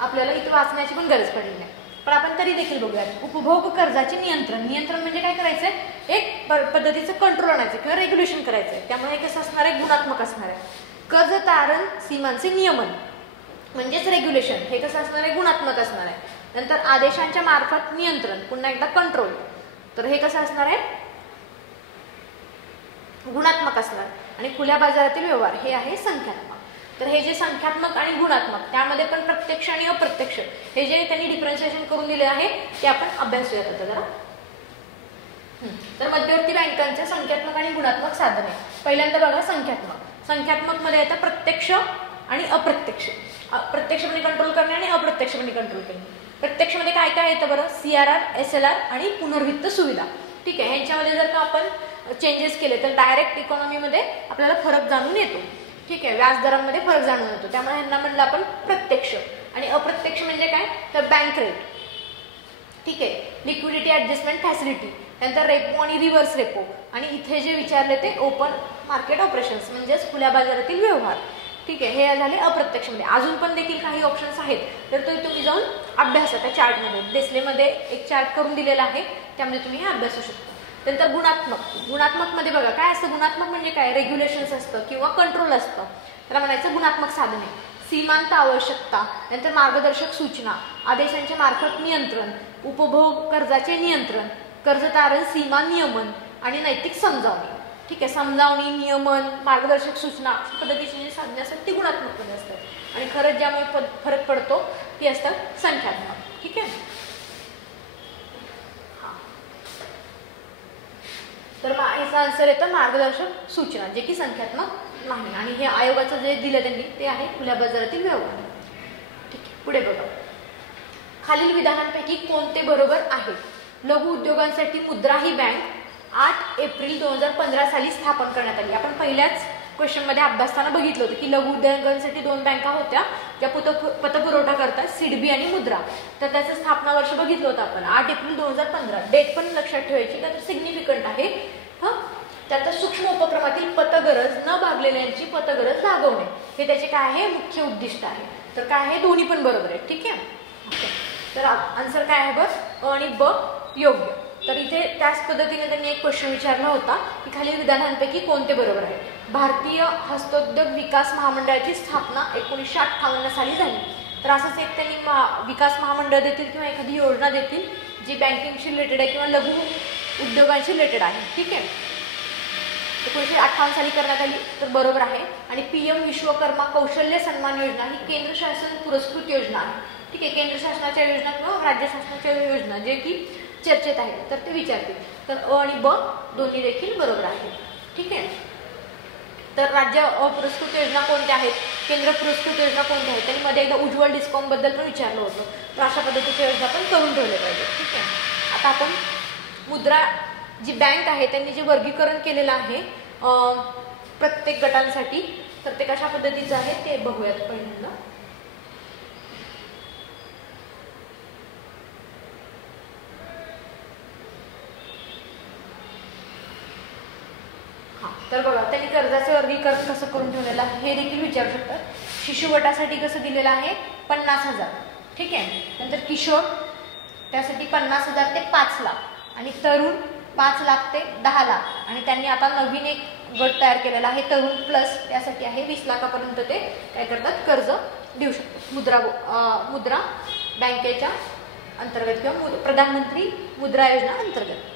आपल्याला इथे वाचण्याची पण गरज पडली नाही, पण आपण तरी देखील बघूयात. उपभोग कर्जाचे नियंत्रण. नियंत्रण म्हणजे काय करायचंय? एक पद्धतीचं कंट्रोल आणायचं किंवा रेग्युलेशन करायचंय. त्यामुळे कसं असणार आहे? गुणात्मक असणार आहे. कर्ज तारण सीमांचे नियमन म्हणजेच रेग्युलेशन, हे कसं असणार आहे? गुणात्मक असणार आहे. नंतर आदेशांच्या मार्फत नियंत्रण, पुन्हा एकदा कंट्रोल, तर हे कसं असणार आहे? गुणात्मक असणार. आणि खुल्या बाजारातील व्यवहार हे आहे संख्यात्मक. तर हे जे संख्यात्मक आणि गुणात्मक त्यामध्ये पण प्रत्यक्ष आणि अप्रत्यक्ष हे जे त्यांनी डिफरन्शिएशन करून दिले आहे ते आपण अभ्यासूयात आता जरा. तर मध्यवर्ती बँकांचे संख्यात्मक आणि गुणात्मक साधने. पहिल्यांदा बघा संख्यात्मक. संख्यात्मक मध्ये येतं प्रत्यक्ष आणि अप्रत्यक्ष. प्रत्यक्षपणे कंट्रोल करणे आणि अप्रत्यक्षपणे कंट्रोल करणे. प्रत्यक्षमध्ये काय काय येतं बरं? CRR, SLR आणि पुनर्वित्त सुविधा. ठीक आहे. ह्यांच्यामध्ये जर का आपण चेंजेस केले तर डायरेक्ट इकॉनॉमीमध्ये आपल्याला फरक जाणून येतो. ठीक आहे, व्याजदरांमध्ये फरक जाणून येतो. त्यामुळे ह्यांना म्हणलं आपण प्रत्यक्ष. आणि अप्रत्यक्ष म्हणजे काय? तर बँक रेट. ठीक आहे, लिक्विडिटी ऍडजस्टमेंट फॅसिलिटी, नंतर रेपो आणि रिव्हर्स रेपो, आणि इथे जे विचारले ते ओपन मार्केट ऑपरेशन्स म्हणजेच खुल्या बाजारातील व्यवहार. ठीक आहे, हे झाले अप्रत्यक्षमध्ये. अजून पण देखील काही ऑप्शन्स आहेत, तर ते तुम्ही जाऊन अभ्यासा. त्या चार्टमध्ये डेस्लेमध्ये एक चार्ट करून दिलेला आहे, त्यामध्ये तुम्ही हे अभ्यासू शकता. नंतर गुणात्मक. गुणात्मक मध्ये बघा काय असतं? गुणात्मक म्हणजे काय? रेग्युलेशन्स असतं किंवा कंट्रोल असतं, त्याला म्हणायचं गुणात्मक साधने. सीमांत आवश्यकता, नंतर मार्गदर्शक सूचना, आदेशांच्या मार्फत नियंत्रण, उपभोग कर्जाचे नियंत्रण, कर्ज तारण सीमा नियमन आणि नैतिक समजावणी. ठीक आहे, समजावणी, नियमन, मार्गदर्शक सूचना पद्धतीचे साधने असतात ती गुणात्मक मध्ये असतात. आणि खरंच ज्यामुळे फरक पडतो ती असतात संख्यात्मक. ठीक आहे. पाचचा आन्सर येतं मार्गदर्शक सूचना, जे की संख्यात्मक नाही. आणि हे आयोगाचं जे दिलं त्यांनी ते आहे खुल्या बाजारातील व्यवहार. ठीक आहे, पुढे बघा. खालील विधानांपैकी कोणते बरोबर आहे? लघु उद्योगांसाठी मुद्रा ही बँक 8 एप्रिल 2015 साली स्थापन करण्यात आली. आपण पहिल्याच क्वेश्चन मध्ये अभ्यासताना बघितलं होतं की लघु उद्योगांसाठी 2 बँका होत्या ज्या पतपुरवठा करतात, सिडबी आणि मुद्रा. तर त्याचं स्थापना वर्ष बघितलं होतं आपण 8 एप्रिल 2015. डेट पण लक्षात ठेवायची, तर सिग्निफिकंट आहे. त्याचा सूक्ष्म उपक्रमातील पतगरज न भागलेल्यांची पतगरज भागवणे हे त्याचे काय आहे, मुख्य उद्दिष्ट आहे. तर काय आहे, दोन्ही पण बरोबर आहे. ठीक आहे, तर आन्सर काय आहे बघ, आणि ब योग्य. तर इथे त्याच पद्धतीने त्यांनी एक क्वेश्चन विचारला होता की खालील विधानांपैकी कोणते बरोबर आहे? भारतीय हस्तोद्योग विकास महामंडळाची स्थापना 1958 साली झाली. तर असंच एक त्यांनी विकास महामंडळ देतील किंवा एखादी योजना देतील जी बँकिंगशी रिलेटेड आहे किंवा लघु उद्योगांशी रिलेटेड आहे. ठीक आहे, 1958 साली करण्यात आली, तर बरोबर आहे. आणि PM विश्वकर्मा कौशल्य सन्मान योजना ही केंद्र शासन पुरस्कृत योजना आहे. ठीक आहे, केंद्र शासनाच्या योजना किंवा राज्य शासनाच्या योजना जे की चर्चेत आहे, तर ते विचारतील. तर अ आणि ब दोन्ही देखील बरोबर आहे. ठीक आहे, तर राज्य पुरस्कृत योजना कोणत्या आहेत, केंद्र पुरस्कृत योजना कोणत्या आहेत, त्यांनी मध्ये एकदा उज्ज्वल डिस्कॉम बद्दल पण विचारलं होतं. तर अशा पद्धतीच्या योजना पण करून ठेवल्या पाहिजे. ठीक आहे, आता आपण मुद्रा जी बँक आहे त्यांनी जे वर्गीकरण केलेलं आहे प्रत्येक गटांसाठी, तर ते कशा पद्धतीचं आहे ते बघूयात पहिल्यांदा. तर बघा, त्यांनी कर्जाचे वर्गीकरण कसं करून ठेवलेलं आहे हे देखील विचारू शकतात. शिशु गटासाठी कसं दिलेलं आहे, 50,000. ठीक आहे, नंतर किशोर त्यासाठी 50,000 ते 5 लाख आणि तरुण 5 लाख ते 10 लाख. आणि त्यांनी आता नवीन एक गट तयार केलेला आहे तरुण प्लस, त्यासाठी आहे 20 लाखापर्यंत ते काय करतात, कर्ज देऊ शकतात मुद्रा बँकेच्या अंतर्गत किंवा प्रधानमंत्री मुद्रा योजना अंतर्गत.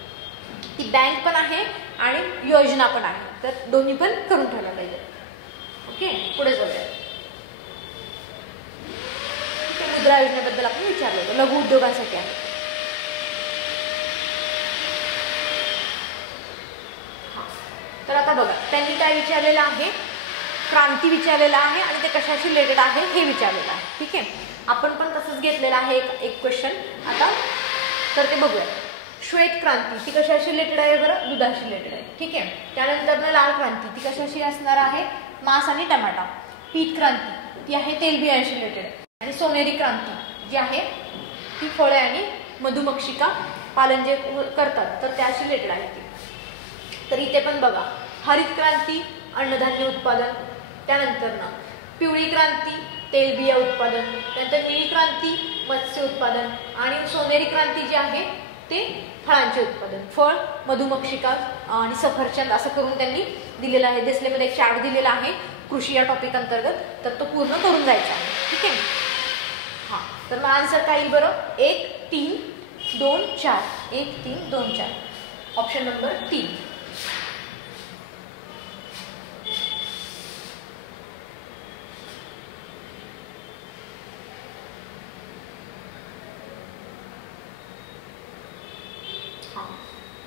ती बँक पण आहे आणि योजना पण आहे, तर दोन्ही पण करून ठेवलं पाहिजे. ओके, पुढे जाऊया. मुद्रा योजनेबद्दल आपण विचारलं, लघु उद्योगांसाठी आहे. तर आता बघा, त्यांनी काय विचारलेलं आहे, क्रांती विचारलेला आहे आणि ते कशाशी रिलेटेड आहे हे विचारलेलं आहे. ठीक आहे, आपण पण तसंच घेतलेलं आहे एक क्वेश्चन आता, तर ते बघूया. श्वेत क्रांती ती कशाशी रिलेटेड आहे बरं, दुधाशी रिलेटेड आहे. ठीक आहे, त्यानंतर लाल क्रांती ती कशाशी असणार आहे, मांस आणि टमाटा. पीत क्रांती ती आहे तेलबियांशी रिलेटेड. आणि सोनेरी क्रांती जी आहे ती फळे आणि मधुमक्षिका पालन जे करतात तर त्याशी रिलेटेड आहे ती. तर इथे पण बघा, हरित क्रांती अन्नधान्य उत्पादन, त्यानंतर ना पिवळी क्रांती तेलबिया उत्पादन, त्यानंतर निळी क्रांती मत्स्य उत्पादन आणि सोनेरी क्रांती जी आहे ते फळांचे उत्पादन, फळ मधुमक्षिका आणि सफरचंद असं करून त्यांनी दिलेलं आहे. देसलेमध्ये एक चार्ट दिलेला आहे कृषी या टॉपिक अंतर्गत, तर तो पूर्ण करून जायचा आहे. ठीक आहे, हां, तर मग आन्सर काय येईल बरं, 1 3 2 4 1 3 2 4 ऑप्शन नंबर 3.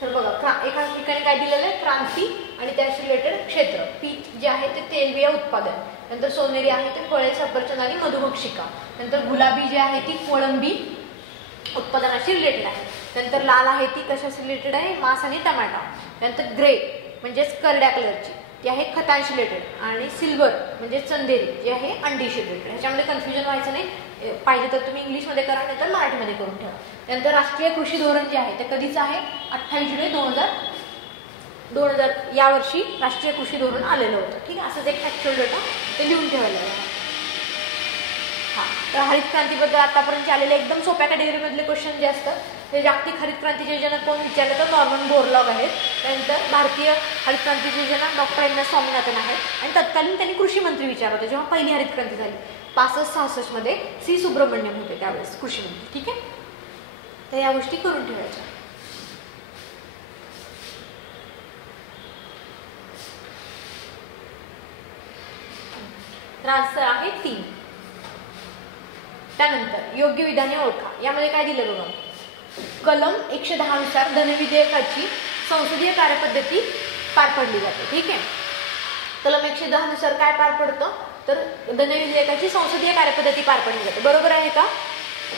तर बघा, एका ठिकाणी काय दिलेलं आहे, क्रांती आणि त्याशी रिलेटेड क्षेत्र. पीठ जे आहे ते तेलबिया उत्पादन, नंतर सोनेरी आहे ते फळे सफरचंद आणि मधुमक्षिका, नंतर गुलाबी जे आहे ती कोळंबी उत्पादनाशी रिलेटेड आहे, नंतर लाल आहे ती कशाशी रिलेटेड आहे, मांस आणि टमाटा, नंतर ग्रे म्हणजेच करड्या कलरची ती आहे खतांशी रिलेटेड, आणि सिल्वर म्हणजे चंदेरी जी आहे अंडीशी रिलेटेड. ह्याच्यामध्ये कन्फ्युजन व्हायचं नाही, पाहिजे तर तुम्ही इंग्लिशमध्ये करा नाही तर मराठीमध्ये करून ठेवा. त्यानंतर राष्ट्रीय कृषी धोरण जे आहे ते कधीच आहे, 28 जुलै 2000 या वर्षी राष्ट्रीय कृषी धोरण आलेलं होतं. ठीक आहे, असंच एक फॅक्च्युअल डेटा ते लिहून ठेवायला आहे. हां, तर हरित क्रांतीबद्दल आतापर्यंत आलेले एकदम सोप्या कॅटेगरीमधले क्वेश्चन जे असतात ते जागतिक हरित क्रांती योजना कोण विचारलं तर नॉर्मन बोरलॉग आहेत. त्यानंतर भारतीय हरित क्रांती योजना डॉक्टर MS स्वामीनाथन आहेत. आणि तत्कालीन त्यांनी कृषी मंत्री विचारलं होतं जेव्हा पहिली हरित क्रांती झाली 65-66 मध्ये, C सुब्रमण्यम होते त्यावेळेस कृषी मंत्री. ठीक आहे, तर या गोष्टी करून ठेवायच्या. तर आन्सर आहे 3. त्यानंतर योग्य विधाने ओळखा. यामध्ये काय दिलं बघा, कलम 110 नुसार धनविधेयकाची संसदीय कार्यपद्धती पार पडली जाते. ठीक आहे. कलम 110 नुसार काय पार पडतं तर धनविधेयकाची संसदीय कार्यपद्धती पार पडली जाते. बरोबर आहे का?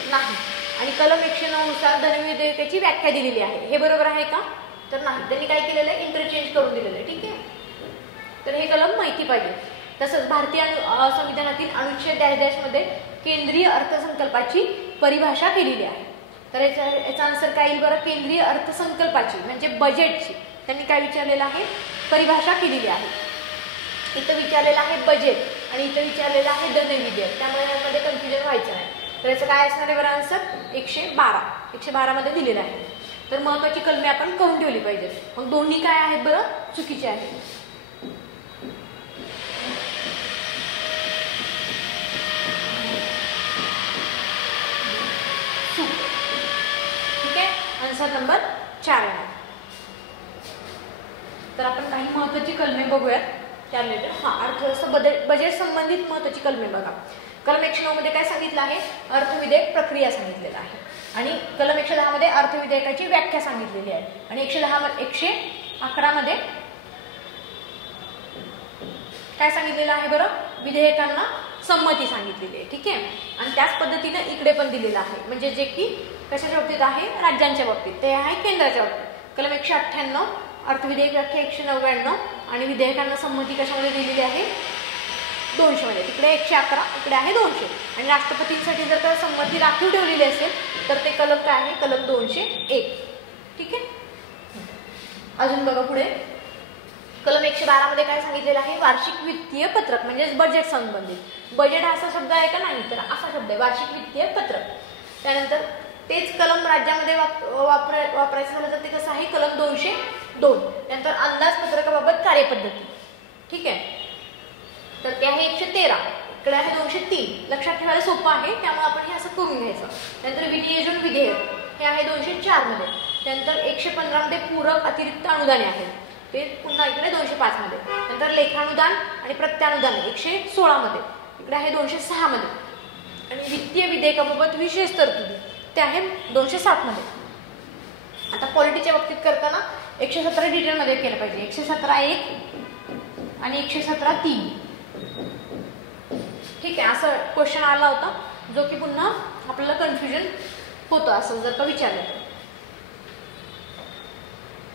नाही. आणि कलम 109 नुसार धनविधेयकाची व्याख्या दिलेली आहे. हे बरोबर आहे का? तर नाही. त्यांनी काय केलेलं आहे इंटरचेंज करून दिलेलं आहे. ठीक आहे. तर हे कलम माहिती पाहिजे. तसंच भारतीय संविधानातील अनुच्छेद 10 मध्ये केंद्रीय अर्थसंकल्पाची परिभाषा केलेली आहे. तर याचा आन्सर काय येईल बरं? केंद्रीय अर्थसंकल्पाची म्हणजे बजेटची त्यांनी काय विचारलेलं आहे परिभाषा केलेली आहे. इथं विचारलेलं आहे बजेट आणि इथं विचारलेलं आहे धनविधेयक. त्यामुळे यामध्ये कन्फ्युजन व्हायचं नाही. तर याचं काय असणार आहे बरं आन्सर? 112 मध्ये दिलेलं आहे. तर महत्वाची कलमे आपण करून ठेवली पाहिजे. मग दोन्ही काय आहेत बरं? चुकीचे आहेत. ठीक आहे. आन्सर नंबर 4 आहे. तर आपण काही महत्वाची कलमे बघूयात त्या रिलेटेड. अर्थव्यवस्था बजेट संबंधित महत्वाची कलमे बघा. कलम 109 मध्ये काय सांगितलं आहे? अर्थविधेयक प्रक्रिया सांगितलेलं आहे. आणि कलम 110 मध्ये अर्थविधेयकाची व्याख्या सांगितलेली आहे. आणि 111 मध्ये काय सांगितलेलं आहे बरं? विधेयकांना संमती सांगितलेली आहे. ठीक आहे. आणि त्याच पद्धतीने इकडे पण दिलेलं आहे. म्हणजे जे की कशाच्या बाबतीत आहे? राज्यांच्या बाबतीत. ते आहे केंद्राच्या बाबतीत. कलम 198 अर्थविधेयक व्याख्या 199 आणि विधेयकांना संमती कशामध्ये दिलेली आहे? 200 मध्ये. तिकडे 111 इकडे आहे 200. आणि राष्ट्रपतींसाठी जर का संमती राखीव ठेवलेली असेल तर ते कलम काय आहे? कलम 201. ठीक आहे. अजून बघा पुढे कलम 112 मध्ये काय सांगितलेलं आहे? वार्षिक वित्तीय पत्रक म्हणजे बजेट संबंधित. बजेट असा शब्द आहे का? नाही. तर असा शब्द आहे वार्षिक वित्तीय पत्रक. त्यानंतर तेच कलम राज्यामध्ये वापरायचं झालं तर ते कसं आहे? कलम 202. त्यानंतर अंदाजपत्रकाबाबत कार्यपद्धती. ठीक आहे. तर ते आहे 113. इकडे आहे 203. लक्षात ठेवायला सोपं आहे त्यामुळे आपण हे असं करून घ्यायचं. त्यानंतर विनियोजन विधेयक हे आहे 204 मध्ये. त्यानंतर 115 मध्ये पूरक अतिरिक्त अनुदाने आहेत. ते पुन्हा इकडे 205 मध्ये. नंतर लेखानुदान आणि प्रत्यानुदान 116 मध्ये. इकडे आहे 206 मध्ये. आणि वित्तीय विधेयकाबाबत विशेष तरतुदी ते आहे 207 मध्ये. आता पॉलिटीच्या बाबतीत करताना 117 डिटेल मध्ये केलं पाहिजे. 117.1 आणि 117.3. ठीक आहे. असं क्वेश्चन आला होता जो की पुन्हा आपल्याला कन्फ्युजन होतं असं जर का विचारलं तर.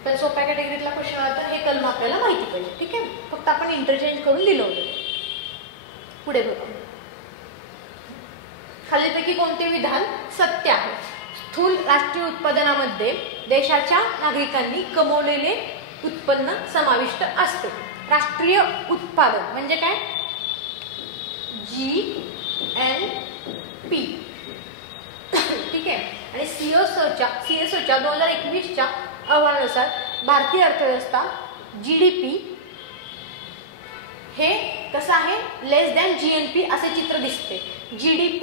पण सोप्या कॅटेगरीतला क्वेश्चन आला तर हे कलम आपल्याला माहिती पाहिजे. ठीक आहे. फक्त आपण इंटरचेंज करून लिहिलं होतं. पुढे बघा. खालीलपैकी कोणते विधान सत्य आहे? स्थूल राष्ट्रीय उत्पादनामध्ये देशाच्या नागरिकांनी कमवलेले उत्पन्न समाविष्ट असते. राष्ट्रीय उत्पादन म्हणजे काय? GNP. ठीक आहे. आणि सीएसओच्या 2021च्या अहवालानुसार भारतीय अर्थव्यवस्था GDP हे कसं आहे? लेस दॅन GNP असे चित्र दिसते. GDP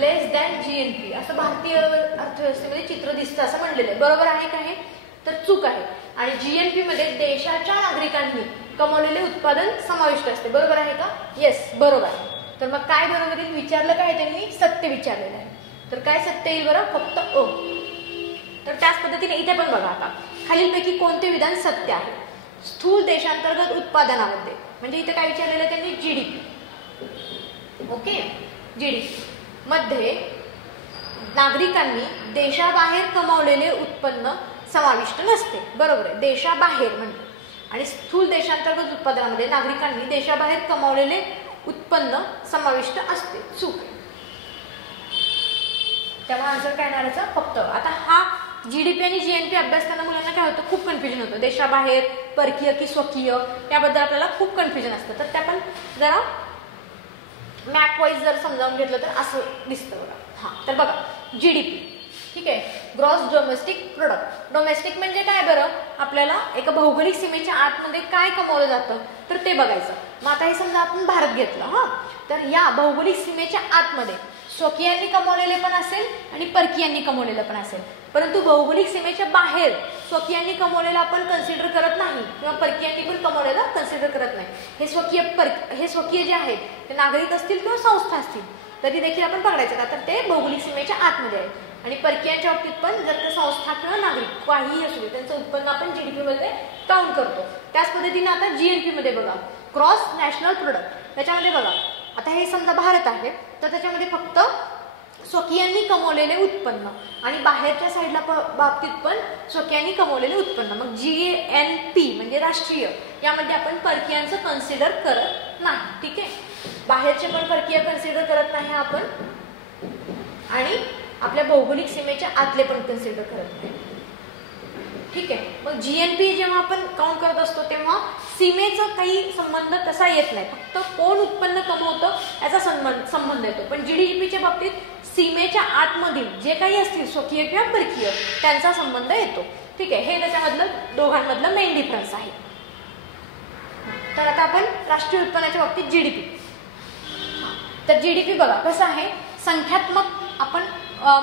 लेस दॅन GNP असं भारतीय अर्थव्यवस्थेमध्ये चित्र दिसतं असं म्हणलेलं आहे. बरोबर आहे का हे? तर चूक आहे. आणि GNP मध्ये देशाच्या नागरिकांनी कमवलेले उत्पादन समाविष्ट असते. बरोबर आहे का? येस बरोबर आहे. तर मग काय बरोबर येईल? विचारलं काय त्यांनी? सत्य विचारलेलं आहे. तर काय सत्य येईल बरं? फक्त अ. तर त्याच पद्धतीने इथे पण बघा. आता खालीलपैकी कोणते विधान सत्य आहे? स्थूल देशांतर्गत उत्पादनामध्ये म्हणजे इथे काय विचारलेलं आहे त्यांनी? GDP. ओके. GDP मध्ये नागरिकांनी देशाबाहेर कमावलेले उत्पन्न समाविष्ट नसते. बरोबर आहे. देशाबाहेर म्हणजे. आणि स्थूल देशांतर्गत उत्पादनामध्ये नागरिकांनी देशाबाहेर कमावलेले उत्पन्न समाविष्ट असते. चूक आहे. त्यामुळे आन्सर काय येणार याचा? फक्त. आता हा GDP आणि GNP अभ्यासताना मुलांना काय होतं? खूप कन्फ्युजन होतं. देशाबाहेर, परकीय की स्वकीय याबद्दल आपल्याला खूप कन्फ्युजन असतं. तर त्या पण जरा मॅप वाईज जर समजावून घेतलं तर असं दिसतं बघा. हां. तर बघा GDP. ठीक आहे. Gross domestic product. डोमेस्टिक म्हणजे काय बरं? आपल्याला एका भौगोलिक सीमेच्या आतमध्ये काय कमवलं जातं तर ते बघायचं. मग आता हे समजा आपण भारत घेतला. हां. तर या भौगोलिक सीमेच्या आतमध्ये स्वकीयांनी कमवलेले पण असेल आणि परकीयांनी कमवलेलं पण असेल. परंतु भौगोलिक सीमेच्या बाहेर स्वकीयांनी कमवलेलं आपण कन्सिडर करत नाही किंवा परकीयांनी पण कमवलेलं कन्सिडर करत नाही. हे स्वकीय जे आहेत ते नागरिक असतील किंवा संस्था असतील तरी देखील आपण पकडायचं का? तर ते भौगोलिक सीमेच्या आतमध्ये आहे. आणि परकीयांच्या बाबतीत पण जर का संस्था किंवा नागरिक काहीही असू दे त्यांचं उत्पन्न आपण जीडीपी मध्ये काउंट करतो. त्याच पद्धतीने आता जीएनपी मध्ये बघा, ग्रॉस नॅशनल प्रोडक्ट, त्याच्यामध्ये बघा आता हे समजा भारत आहे तर त्याच्यामध्ये फक्त स्वकीयांनी कमवलेले उत्पन्न आणि बाहेरच्या साईडला बाबतीत पण स्वकीयांनी कमवलेले उत्पन्न. मग जीएनपी म्हणजे राष्ट्रीय, यामध्ये आपण परकीयांचं कन्सिडर करत नाही. ठीक आहे, बाहेरचे पण परकीय कन्सिडर करत नाही आपण आणि आपल्या भौगोलिक सीमेच्या आतले पण कन्सिडर करत नाही. ठीक आहे, मग जीएनपी जेव्हा आपण काउंट करत असतो तेव्हा सीमेचा काही संबंध तसा येत नाही, फक्त कोण उत्पन्न कमवतं याचा संबंध येतो. पण जीडीपीच्या बाबतीत सीमेच्या आतमधील जे काही असतील स्वकीय किंवा परकीय त्यांचा संबंध येतो. ठीक आहे, हे त्याच्यामधलं दोघांमधलं मेन डिफरन्स आहे. तर आता आपण राष्ट्रीय उत्पन्नाच्या बाबतीत जीडीपी, तर जीडीपी बघा कसं आहे, संख्यात्मक आपण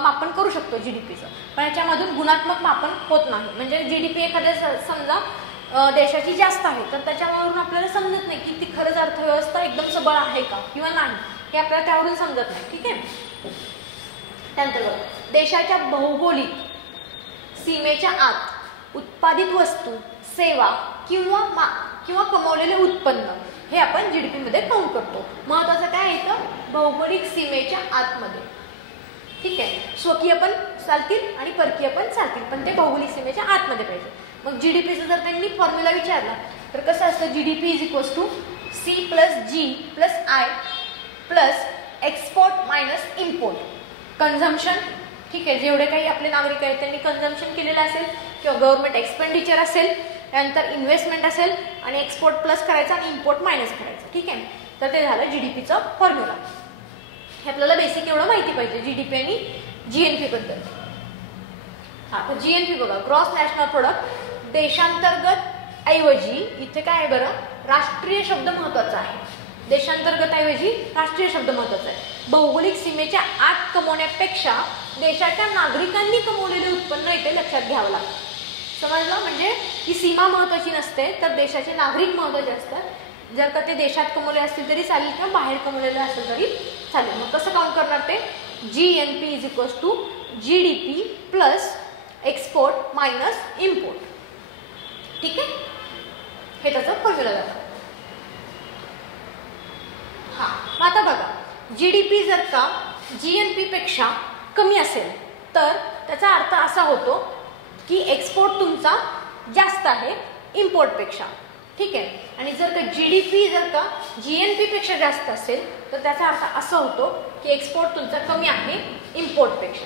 मापन करू शकतो जीडीपीचं, पण याच्यामधून गुणात्मक मापन होत नाही. म्हणजे जीडीपी एखाद्या समजा देशाची जास्त आहे तर त्याच्यावरून आपल्याला समजत नाही की ती खरंच अर्थव्यवस्था एकदम सबळ आहे का किंवा नाही, हे आपल्याला त्यावरून समजत नाही. ठीक आहे, त्यानंतर बघा देशाच्या भौगोलिक सीमेच्या आत उत्पादित वस्तू, सेवा किंवा कमवलेले उत्पन्न हे आपण जीडीपी मध्ये काउंट करतो. महत्वाचं काय येतं, भौगोलिक सीमेच्या आतमध्ये. ठीक आहे, स्वकीय पण चालतील आणि परकीय पण चालतील, पण ते भौगोलिक सीमेच्या आतमध्ये पाहिजे. मग जीडीपीचं जर त्यांनी फॉर्म्युला विचारला तर कसं असतं, GDP is equals to C plus G plus I plus export minus import. Consumption, ठीक आहे, जेवढे काही आपले नागरिक आहेत त्यांनी कन्झम्पशन केलेलं असेल किंवा गव्हर्नमेंट एक्सपेंडिचर असेल, त्यानंतर इन्व्हेस्टमेंट असेल आणि एक्सपोर्ट प्लस करायचा आणि इम्पोर्ट मायनस करायचं. ठीक आहे, तर ते झालं जीडीपीचं फॉर्म्युला. हे आपल्याला बेसिक एवढं माहिती पाहिजे जीडीपी आणि जीएनपी बद्दल. हा, तर जीएनपी बघा, ग्रॉस नॅशनल प्रोडक्ट, देशांतर्गत ऐवजी इथे काय आहे बरं, राष्ट्रीय शब्द महत्वाचा आहे. देशांतर्गत ऐवजी राष्ट्रीय शब्द महत्वाचा आहे. भौगोलिक सीमेच्या आत कमवण्यापेक्षा देशाच्या नागरिकांनी कमवलेले उत्पन्न इथे लक्षात घ्यावं लागतं. समजलं, म्हणजे ही सीमा महत्वाची नसते तर देशाचे नागरिक महत्वाचे असतात. जर का ते देशात कमवले असतील तरी चालेल किंवा बाहेर कमवलेले असेल तरी चालेल. मग कसं काउंट करणार ते, GNP is equals to GDP plus export minus import. ठीक आहे, हे त्याचं फॉर्म्युला जातं. हा, आता बघा जीडीपी जर का जीएनपी पेक्षा कमी असेल तर त्याचा अर्थ असा होतो की एक्सपोर्ट तुमचा जास्त आहे इम्पोर्ट पेक्षा. ठीक आहे, आणि जर का जीडीपी जर का जीएनपी पेक्षा जास्त असेल तर त्याचा अर्थ असा होतो की एक्सपोर्ट तुमचा कमी आहे इम्पोर्ट पेक्षा.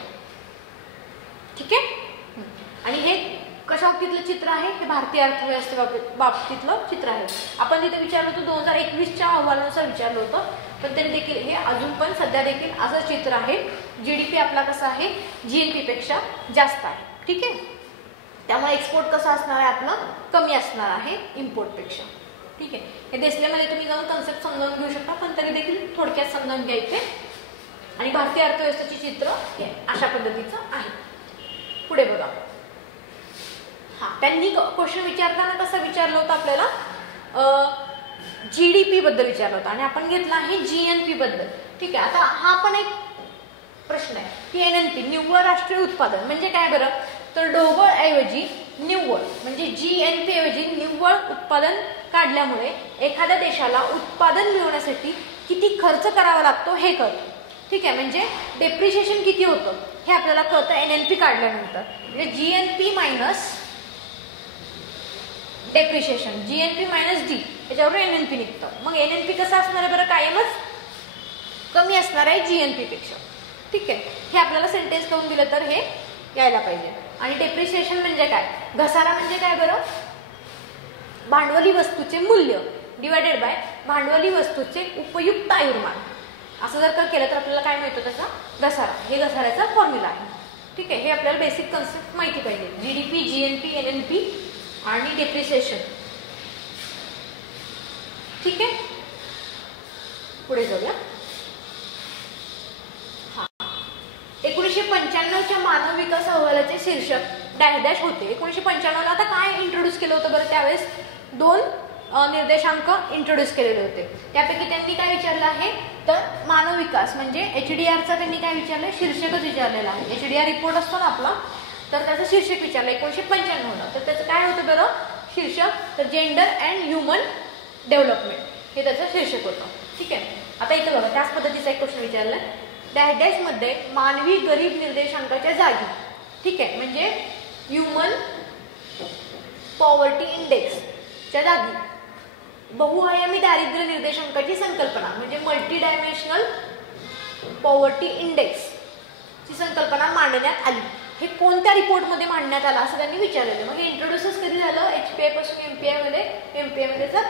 ठीक आहे, आणि हे कशा बाबतीतलं चित्र आहे, हे भारतीय अर्थव्यवस्थे बाबतीतलं चित्र आहे. आपण तिथे विचारलं होतं 2021च्या अहवालानुसार विचारलं होतं, पण तरी देखील हे अजून पण सध्या देखील असं चित्र आहे. जीडीपी आपला कसा आहे, जीएनपी पेक्षा जास्त आहे. ठीक आहे, त्यामुळे एक्सपोर्ट कसा असणार आहे आपलं, कमी असणार आहे इम्पोर्ट पेक्षा. ठीक आहे, हे डिस्प्लेमध्ये तुम्ही जाऊन कन्सेप्ट समजावून घेऊ शकता, पण तरी देखील थोडक्यात समजावून घ्यायचे. आणि भारतीय अर्थव्यवस्थेचे चित्र हे अशा पद्धतीचं आहे. पुढे बघा, हा, त्यांनी क्वेश्चन विचारताना कसं विचारलं होतं आपल्याला, जीडीपी बद्दल विचारलं होतं आणि आपण घेतला आहे जीएनपी बद्दल. ठीक आहे, आता हा पण एक प्रश्न आहे की एनएनपी निव्वळ राष्ट्रीय उत्पादन म्हणजे काय बरं, तर ढोबळ ऐवजी निव्वळ म्हणजे जीएनपी ऐवजी निव्वळ उत्पादन काढल्यामुळे एखाद्या देशाला उत्पादन मिळवण्यासाठी किती खर्च करावा लागतो हे कळतं. ठीक आहे, म्हणजे डेप्रिशिएशन किती होतं हे आपल्याला कळतं एनएनपी काढल्यानंतर. म्हणजे GNP minus depreciation, GNP minus D, याच्यावर एनएनपी निघतं. मग एनएनपी कसं असणार आहे बरं, कायमच कमी असणार आहे जीएनपी पेक्षा. ठीक आहे, हे आपल्याला सेंटेन्स करून दिलं तर हे यायला पाहिजे. आणि डेप्रिशिएशन म्हणजे काय, घसारा म्हणजे काय बरं, भांडवली वस्तूचे मूल्य डिवायडेड बाय भांडवली वस्तूचे उपयुक्त आयुर्मान. असं जर का केलं तर आपल्याला काय मिळतो, त्याचा घसारा. हे घसाऱ्याचा फॉर्म्युला आहे. ठीक आहे, हे आपल्याला बेसिक कन्सेप्ट माहिती पाहिजे, जीडीपी, जीएनपी, एनएनपी आणि डेप्रिसिएशन. ठीक आहे, पुढे जाऊया. हा, 1995च्या मानव विकास अहवालाचे शीर्षक डॅश डॅश होते. 1995ला आता काय इंट्रोड्यूस केलं होतं बरं, त्यावेळेस 2 निर्देशांक इंट्रोड्यूस केलेले होते. त्यापैकी त्यांनी काय विचारलं आहे तर मानव विकास म्हणजे HDRचा त्यांनी काय विचारलं, शीर्षकच विचारलेलं आहे. HDR रिपोर्ट असतो ना आपला, तर त्याचं शीर्षक विचारलं 1995. तर त्याचं काय होतं बरं शीर्षक, तर जेंडर अँड ह्युमन डेव्हलपमेंट हे त्याचं शीर्षक होतं. ठीक आहे. आता इथं बघा त्याच पद्धतीचा एक क्वेश्चन विचारला. डॅशमध्ये मानवी गरीब निर्देशांकाच्या जागी, ठीक आहे, म्हणजे ह्युमन पॉवर्टी इंडेक्सच्या जागी बहुआयामी दारिद्र्य निर्देशांकाची संकल्पना म्हणजे मल्टी डायमेन्शनल पॉवर्टी इंडेक्स ची संकल्पना मांडण्यात आली. हे कोणत्या रिपोर्टमध्ये मांडण्यात आलं असं त्यांनी विचारलेलं. मग हे इंट्रोड्यूसच कधी झालं, HPI पासून MPI मध्ये तर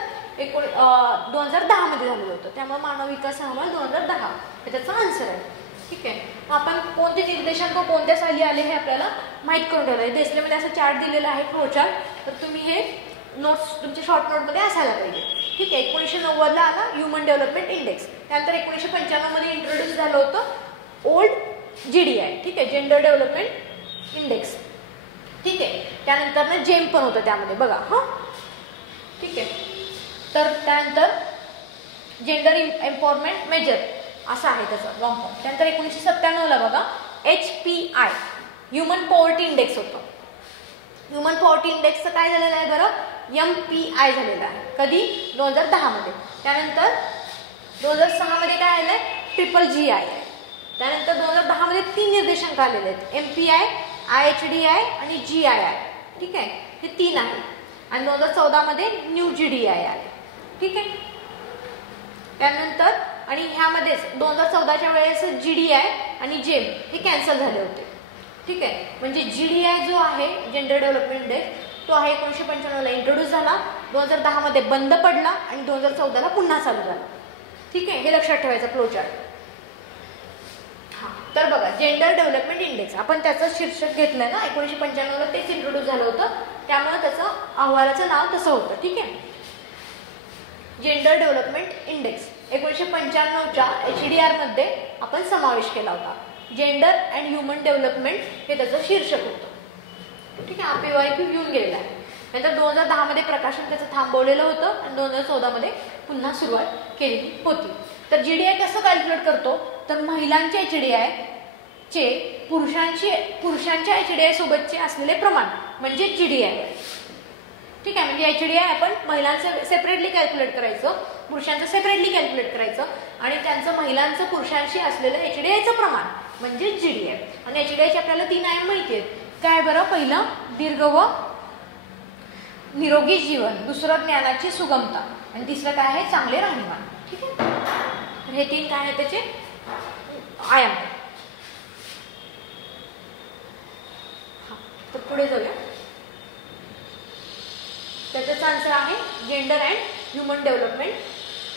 2010 मध्ये झालेलं होतं. त्यामुळे मानव विकास अहवाल 2010 हे त्याचा आन्सर आहे. ठीक आहे. आपण कोणते निर्देशांक कोणत्या साली आले हे आपल्याला माहीत करून ठेवलं आहे. देसलेमध्ये असं चार्ट दिलेला आहे, फ्लो चार्ट. तर तुम्ही हे नोट्स तुमच्या शॉर्ट नोटमध्ये असायला पाहिजे. ठीक आहे. 1990 ला आला ह्युमन डेव्हलपमेंट इंडेक्स. त्यानंतर 1995 मध्ये इंट्रोड्यूस झालं होतं ओल्ड GDI. ठीक आहे, जेंडर डेव्हलपमेंट इंडेक्स. ठीक आहे. त्यानंतर ना जेम पण होतं त्यामध्ये बघा. हां, ठीक आहे. तर त्यानंतर जेंडर एम्पॉवरमेंट मेजर असं आहे त्याचं लॉंग फॉर्म. त्यानंतर 1997 ला बघा HPI ह्युमन पॉवर्टी इंडेक्स होतं. ह्युमन पॉवर्टी इंडेक्सचं काय झालेलं आहे बरं, MPI झालेलं आहे. कधी 2010 मध्ये. त्यानंतर 2006 मध्ये काय आलंय GGI आहे. त्यानंतर 2010 मध्ये 3 निर्देशांक आलेले आहेत, MPI, IHDI आणि GII. ठीक आहे, हे 3 आहे. आणि 2014 मध्ये न्यू GDI आहे. ठीक आहे. त्यानंतर आणि ह्यामध्येच 2014च्या वेळेस GDI आणि जेम हे कॅन्सल झाले होते. ठीक आहे. म्हणजे GDI जो आहे जेंडर डेव्हलपमेंट इंडेक्स तो आहे 1995 ला इंट्रोड्यूस झाला, 2010 मध्ये बंद पडला आणि 2014 ला पुन्हा चालू झाला. ठीक आहे, हे लक्षात ठेवायचं फ्लो चार्ट. तर बघा जेंडर डेव्हलपमेंट इंडेक्स आपण त्याचं शीर्षक घेतलंय ना, 1995 ला तेच इंट्रोड्यूस झालं होतं, त्यामुळे त्याचं अहवालाचं नाव तसं होतं. ठीक आहे. जेंडर डेव्हलपमेंट इंडेक्स 1995च्या HDR मध्ये आपण समावेश केला होता. जेंडर अँड ह्युमन डेव्हलपमेंट हे त्याचं शीर्षक होतं. ठीक आहे. PYQ येऊन गेलेला आहे. नंतर 2010 मध्ये प्रकाशन त्याचं थांबवलेलं होतं आणि 2014 मध्ये पुन्हा सुरुवात केलेली होती. तर GDI कसं कॅल्क्युलेट करतो, तर महिलांच्या HDI चे पुरुषांच्या HDI सोबतचे असलेले प्रमाण म्हणजे GDI. ठीक आहे. म्हणजे HDI आपण महिलांचं सेपरेटली कॅल्क्युलेट करायचं, पुरुषांचं सेपरेटली कॅल्क्युलेट करायचं आणि त्यांचं महिलांचं पुरुषांशी असलेलं HDIचं प्रमाण म्हणजे GDI. आणि HDIचे आपल्याला 3 आयाम माहिती आहेत. काय बरं, पहिलं दीर्घ व निरोगी जीवन, दुसरं ज्ञानाची सुगमता आणि तिसरं काय आहे चांगले राहणीमान. ठीक आहे. हे 3 काय आहे त्याचे आयाम. तर पुढे जाऊया. त्याचं आन्सर आहे जेंडर अँड ह्युमन डेव्हलपमेंट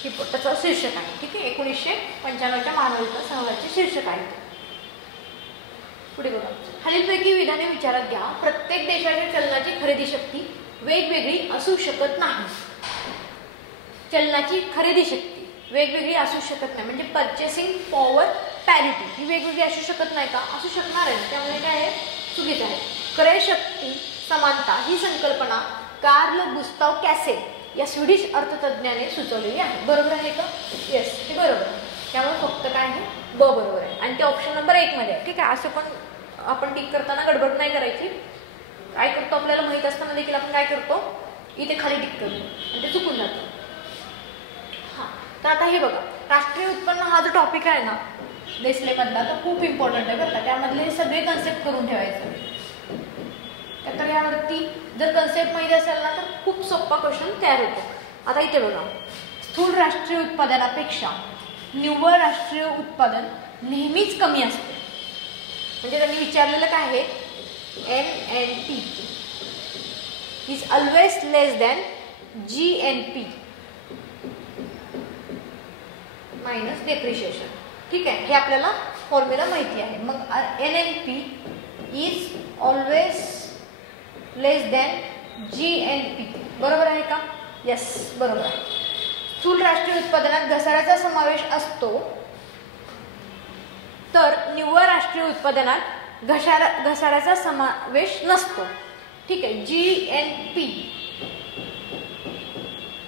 ही त्याचं शीर्षक आहे. ठीक आहे. 1995च्या मानव विकास अहवालाचे शीर्षक आहे. पुढे बघा. खालीलपैकी विधाने विचारात घ्या. प्रत्येक देशाच्या चलनाची खरेदी शक्ती वेगवेगळी असू शकत नाही. चलनाची खरेदी शक्ती वेगवेगळी असू शकत नाही म्हणजे पर्चेसिंग पॉवर पॅरिटी ही वेगवेगळी असू शकत नाही का, असू शकणार आहे. त्यामुळे काय आहे चुकीचं आहे. क्रय शक्ती समानता ही संकल्पना कार्ल गुस्ताव कॅसे या स्वीडिश अर्थतज्ञाने सुचवलेली आहे. बरोबर आहे का? येस, हे बरोबर आहे. त्यामुळे फक्त काय आहे ब बरोबर आहे आणि ते ऑप्शन नंबर 1 मध्ये आहे. ठीक आहे. असं पण आपण टिक करताना गडबड नाही करायची. काय करतो आपल्याला माहित असताना देखील आपण काय करतो इथे खाली टिक करतो आणि ते चुकून जातं. हां, तर आता हे बघा राष्ट्रीय उत्पन्न हा जो टॉपिक आहे ना नेस्लेमधला तर खूप इम्पॉर्टंट आहे बरं का. त्यामधले सगळे कन्सेप्ट करून ठेवायचे. तर यावरती जर कन्सेप्ट माहिती असेल ना तर खूप सोपा क्वेश्चन तयार होतो. आता इथे बघा स्थूल राष्ट्रीय उत्पादनापेक्षा निव्वळ राष्ट्रीय उत्पादन नेहमीच कमी असते. म्हणजे त्यांनी विचारलेलं काय आहे NNP is always less than GNP minus depreciation. ठीक आहे. हे आपल्याला फॉर्म्युला माहिती आहे. मग NNP is always less than GNP बरोबर आहे का? येस, बरोबर आहे. स्थूल राष्ट्रीय उत्पादनात घसाऱ्याचा समावेश असतो तर निव्वळ राष्ट्रीय उत्पादनात घसाऱ्याचा समावेश नसतो. ठीक आहे. GNP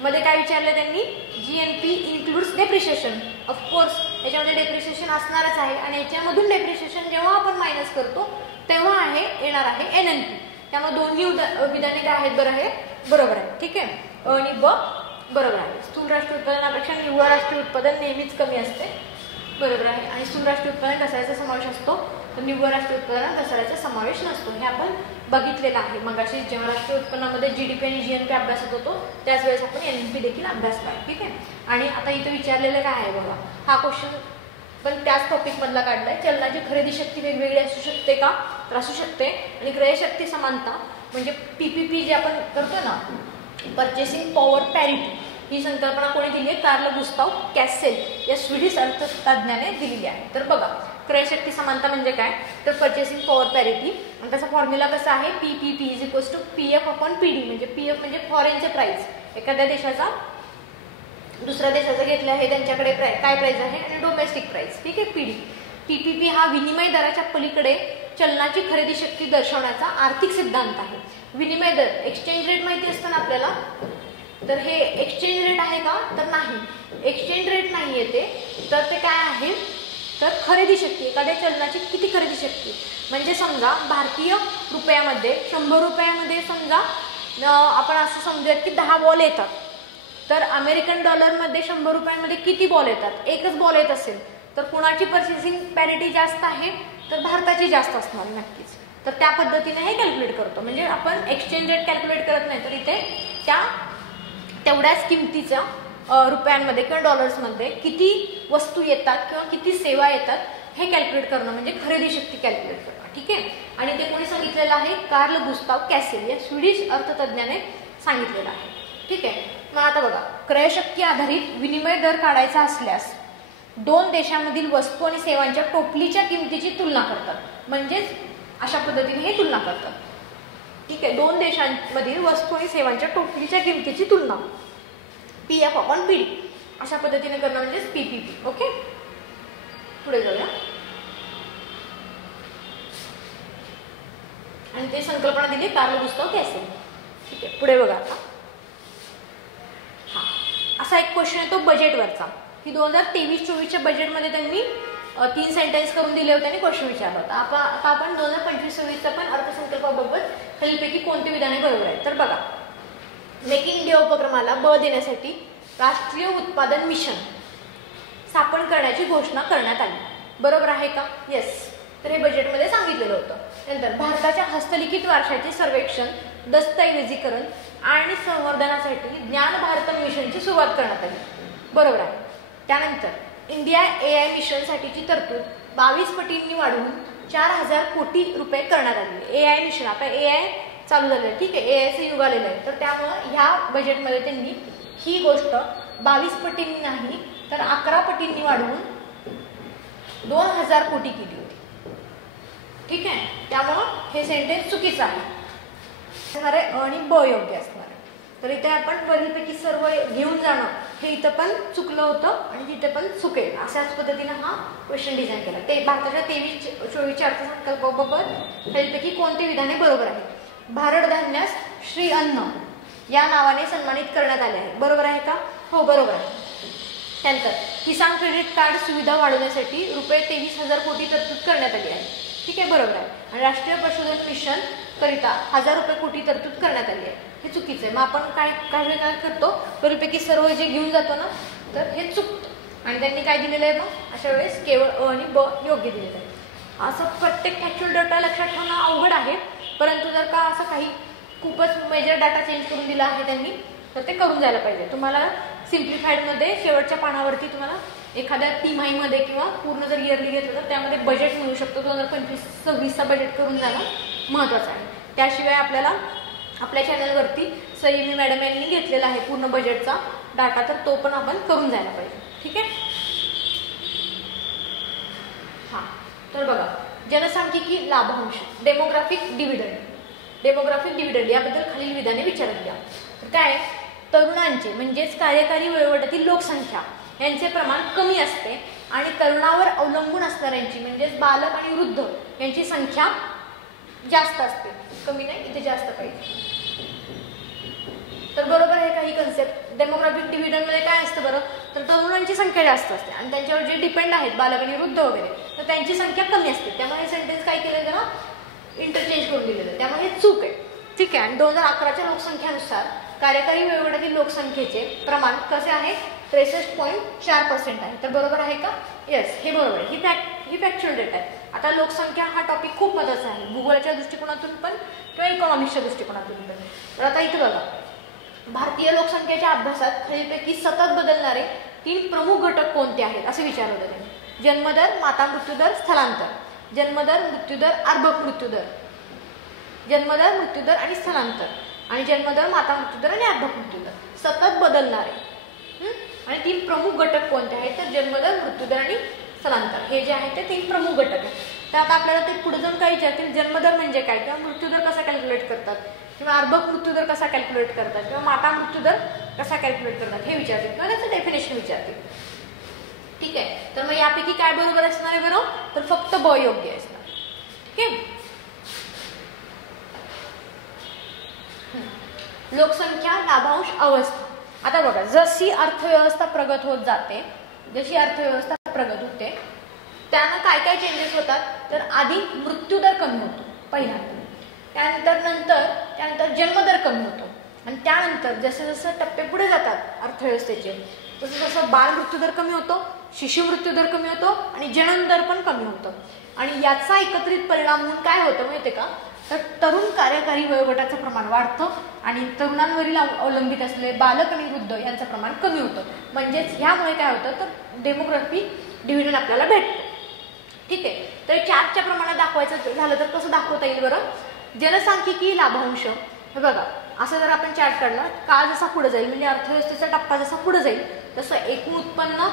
मध्ये काय विचारलं त्यांनी, GNP इन्क्लुड्स डेप्रिशिएशन. ऑफकोर्स याच्यामध्ये डेप्रिशिएशन असणारच आहे आणि याच्यामधून डेप्रिशिएशन जेव्हा आपण मायनस करतो तेव्हा येणार आहे NNP. त्यामुळे दोन्ही विधाने काय आहेत बरं आहे, बरोबर आहे. ठीक आहे, आणि ब बरोबर आहे. स्थूल राष्ट्रीय उत्पादनापेक्षा निव्वळ राष्ट्रीय उत्पादन नेहमीच कमी असते, बरोबर आहे. आणि स्थूल राष्ट्रीय उत्पादन घसाऱ्याचा समावेश असतो तर निव्वळ राष्ट्रीय उत्पादनात घसाऱ्याचा समावेश नसतो. हे आपण बघितलेलं आहे. मग अशी जेव्हा राष्ट्रीय उत्पन्नामध्ये GDP आणि GNP अभ्यासत होतो त्याच वेळेस आपण NNP देखील अभ्यासला आहे. ठीक आहे. आणि आता इथं विचारलेलं काय आहे बघा, हा क्वेश्चन पण त्याच टॉपिक मधला काढलाय. चलनाची खरेदी शक्ती वेगवेगळी असू शकते का, तर असू शकते. आणि क्रयशक्ती समानता म्हणजे PPP जे आपण करतो ना, परचेसिंग पॉवर पॅरिटी, ही संकल्पना कोणी दिली आहे, कार्ल गुस्ताव कॅसेल या स्वीडिश अर्थतज्ञाने दिलेली आहे. तर बघा, क्रयशक्ती समानता म्हणजे काय, तर परचेसिंग पॉवर पॅरिटी, आणि त्याचा फॉर्म्युला कसा आहे, PPP = PF/PD. म्हणजे PF म्हणजे फॉरेनचे प्राइस, एखाद्या देशाचा दुसऱ्या देशाचं घेतलं आहे त्यांच्याकडे काय प्राइस आहे, आणि डोमेस्टिक प्राइस. ठीक आहे, PPP हा विनिमय दराच्या पलीकडे चलनाची खरेदी शक्ती दर्शवण्याचा आर्थिक सिद्धांत आहे. विनिमय दर, एक्सचेंज रेट माहिती असतं ना आपल्याला, तर हे एक्सचेंज रेट आहे का, तर नाही, एक्सचेंज रेट नाही येते. तर ते काय आहे, तर खरेदी शक्ती, एखाद्या चलनाची किती खरेदी शक्ती. म्हणजे समजा भारतीय रुपयामध्ये 100 रुपयामध्ये समजा आपण असं समजूयात की 10 बॉल येतात, तर अमेरिकन डॉलरमध्ये 100 रुपयांमध्ये किती बॉल येतात, एकच बॉल येत असेल तर कुणाची परचेसिंग पॅरिटी जास्त आहे, तर भारताची जास्त असणार नक्कीच. तर त्या पद्धतीने हे कॅल्क्युलेट करतो. म्हणजे आपण एक्सचेंज रेट कॅल्क्युलेट करत नाही, तर इथे तेवढ्याच किमतीच्या रुपयांमध्ये किंवा डॉलर्समध्ये किती वस्तू येतात किंवा किती सेवा येतात हे कॅल्क्युलेट करणं म्हणजे खरेदी शक्ती कॅल्क्युलेट करणं. ठीक आहे. आणि ते कोणी सांगितलेलं आहे, कार्ल गुस्ताव कॅसेल या स्वीडिश अर्थतज्ञाने सांगितलेलं आहे. ठीक आहे. मग आता बघा, क्रयशक्ती आधारित विनिमय दर काढायचा असल्यास दोन देशांमधील वस्तू आणि सेवांच्या टोपलीच्या किमतीची तुलना करतात. म्हणजेच अशा पद्धतीने हे तुलना करतात. ठीक आहे. दोन देशांमधील वस्तू आणि सेवांच्या टोपलीच्या किमतीची तुलना PF/PD अशा पद्धतीने करणं म्हणजेच PPP. ओके, पुढे जाऊया. आणि ते संकल्पना दिली कार्ल गुस्ताव कॅसेल. ठीक आहे, पुढे बघा. आता असा एक क्वेश्चन येतो बजेटवरचा, की 2023-24च्या बजेटमध्ये त्यांनी 3 सेंटेन्स करून दिले होते आणि क्वेश्चन विचारला होता. आता आपण 2025-26चा पण अर्थसंकल्पाबाबत खालीलपैकी कोणते विधाने बरोबर आहे. तर बघा, मेक इन इंडिया उपक्रमाला बळ देण्यासाठी राष्ट्रीय उत्पादन मिशन स्थापन करण्याची घोषणा करण्यात आली. बरोबर आहे का? येस. तर हे बजेटमध्ये सांगितलेलं होतं. नंतर भारताच्या हस्तलिखित वारशाचे सर्वेक्षण, दस्तऐवजीकरण आणि संवर्धनासाठी ज्ञान भारत मिशनची सुरुवात करण्यात आली. बरोबर आहे. त्यानंतर इंडिया AI मिशनसाठीची तरतूद 22 पटींनी वाढवून 4000 कोटी रुपये करण्यात आली. AI मिशन, आता AI चालू झालं आहे. ठीक आहे, AIचं युग आलेलं आहे. तर त्यामुळं ह्या बजेटमध्ये त्यांनी ही गोष्ट 22 पटींनी नाही तर 11 पटींनी वाढवून 2000 कोटी केली होती. ठीक आहे. त्यामुळं हे सेंटेन्स चुकीचं आहे आणि ब योग्य असणार आहे. तर इथे आपण वरीलपैकी सर्व घेऊन जाणं हे इथं पण चुकलं होतं आणि तिथे पण चुकेल अशाच पद्धतीने हा क्वेश्चन डिझाईन केला. ते भारताच्या 23-24च्या अर्थसंकल्पाबाबत खालीलपैकी कोणते विधाने बरोबर आहे. भारत धान्यास श्री अन्न या नावाने सन्मानित करण्यात आले आहे. बरोबर आहे का? हो, बरोबर आहे. त्यानंतर किसान क्रेडिट कार्ड सुविधा वाढवण्यासाठी रुपये 23,000 कोटी तरतूद करण्यात आली आहे. ठीक आहे, बरोबर आहे. आणि राष्ट्रीय पशुधन मिशन करिता 1000 रुपये कोटी तरतूद करण्यात आली आहे. हे चुकीचं आहे. मग आपण काय करतो, वरीलपैकी सर्व जे घेऊन जातो ना, तर हे चुकतं. आणि त्यांनी काय दिलेलं आहे, मग अशा वेळेस केवळ अ आणि ब योग्य दिलेलं आहे. असं प्रत्येक ॲक्च्युअल डाटा लक्षात ठेवणं अवघड आहे, परंतु जर का असं काही खूपच मेजर डाटा चेंज करून दिला आहे त्यांनी, तर ते करून जायला पाहिजे. तुम्हाला सिम्प्लिफाईडमध्ये शेवटच्या पानावरती तुम्हाला एखाद्या तिमाहीमध्ये किंवा पूर्ण जर इयरली घेतलं तर त्यामध्ये बजेट मिळू शकतो. 2025-26चा बजेट करून जाणं महत्त्वाचं आहे. त्याशिवाय आपल्याला आपल्या चॅनलवरती सईमी मॅडम यांनी घेतलेला आहे पूर्ण बजेटचा डाटा, तर तो पण आपण करून जायला पाहिजे. ठीक आहे. हां, तर बघा, जनसांख्यिकी लाभांश, डेमोग्राफिक डिव्हिडंड याबद्दल खालील विधाने विचारत घ्या. तर काय, तरुणांचे म्हणजेच कार्यकारी वयोगटातील लोकसंख्या यांचे प्रमाण कमी असते आणि तरुणावर अवलंबून असणाऱ्यांची म्हणजेच बालक आणि वृद्ध यांची संख्या जास्त असते. कमी नाही, इथे जास्त पाहिजे. तर बरोबर आहे का ही कन्सेप्ट? डेमोग्राफिक डिव्हिडंडमध्ये काय असतं बरं, तर तरुणांची संख्या जास्त असते आणि त्यांच्यावर जे डिपेंड आहेत बालक आणि वृद्ध वगैरे, तर त्यांची संख्या कमी असते. त्यामुळे हे सेंटेन्स काय केलं जरा इंटरचेंज करून दिलेलं, त्यामुळे हे चूक आहे. ठीक आहे. आणि 2011च्या लोकसंख्येनुसार कार्यकारी वयोगटातील लोकसंख्येचे प्रमाण कसे आहे? 63.4% आहे. तर बरोबर आहे का? येस, हे बरोबर आहे. ही फॅक्च्युअल डेटा आहे. आता लोकसंख्या हा टॉपिक खूप महत्त्वाचा आहे, भूगोलाच्या दृष्टिकोनातून पण किंवा इकॉनॉमिक्सच्या दृष्टिकोनातून पण. तर आता इथं बघा, भारतीय लोकसंख्येच्या अभ्यासात खालीलपैकी सतत बदलणारे 3 प्रमुख घटक कोणते आहेत असे विचारलं होतं त्यांनी. जन्मदर, माता मृत्यूदर, स्थलांतर. जन्मदर, मृत्यूदर, अर्भक मृत्यूदर. जन्मदर, मृत्यूदर आणि स्थलांतर. आणि जन्मदर, माता मृत्यूदर आणि अर्भक मृत्यूदर सतत बदलणारे आणि 3 प्रमुख घटक कोणते आहेत? तर जन्मदर, मृत्यूदर आणि स्थलांतर हे जे आहेत ते 3 प्रमुख घटक आहेत. तर आता आपल्याला ते पुढे जाऊन काय विचारतील, जन्मदर म्हणजे काय, किंवा मृत्यूदर कसा कॅल्क्युलेट करतात, किंवा अर्भक मृत्यूदर कसा कॅल्क्युलेट करतात, किंवा माता मृत्यूदर कसा कॅल्क्युलेट करतात हे विचारतील, किंवा त्याचं डेफिनेशन विचारतील. ठीक आहे. तर मग यापैकी काय बरोबर असणार आहे बरं? तर फक्त ब योग्य असणार. ठीक आहे. लोकसंख्या, लाभांश, अवस्था. आता बघा, जशी अर्थव्यवस्था प्रगत होत जाते, जशी अर्थव्यवस्था प्रगत होते त्यानं काय काय चेंजेस होतात, तर आधी मृत्यूदर कमी होतो पहिला, त्यानंतर जन्मदर कमी होतो, आणि त्यानंतर जसे जसे टप्पे पुढे जातात अर्थव्यवस्थेचे तसं तसं बाल मृत्यूदर कमी होतो, शिशु मृत्यूदर कमी होतो आणि जनन दर पण कमी होतो. आणि याचा एकत्रित परिणाम म्हणून काय होतं माहिती का, तर तरुण कार्यकारी वयोगटाचं प्रमाण वाढतं आणि तरुणांवरील अवलंबित असलेले बालक आणि वृद्ध यांचं प्रमाण कमी होतं. म्हणजेच ह्यामुळे काय होतं, तर डेमोग्राफिक डिव्हिजन आपल्याला भेटतं. ठीक आहे. तर चार्टच्या प्रमाणात दाखवायचं झालं तर कसं दाखवता येईल बरं? जनसांख्यिकी लाभांश. हे बघा, असं जर आपण चार्ट काढला, काळ जसा पुढे जाईल म्हणजे अर्थव्यवस्थेचा टप्पा जसा पुढे जाईल तसं एकूण उत्पन्न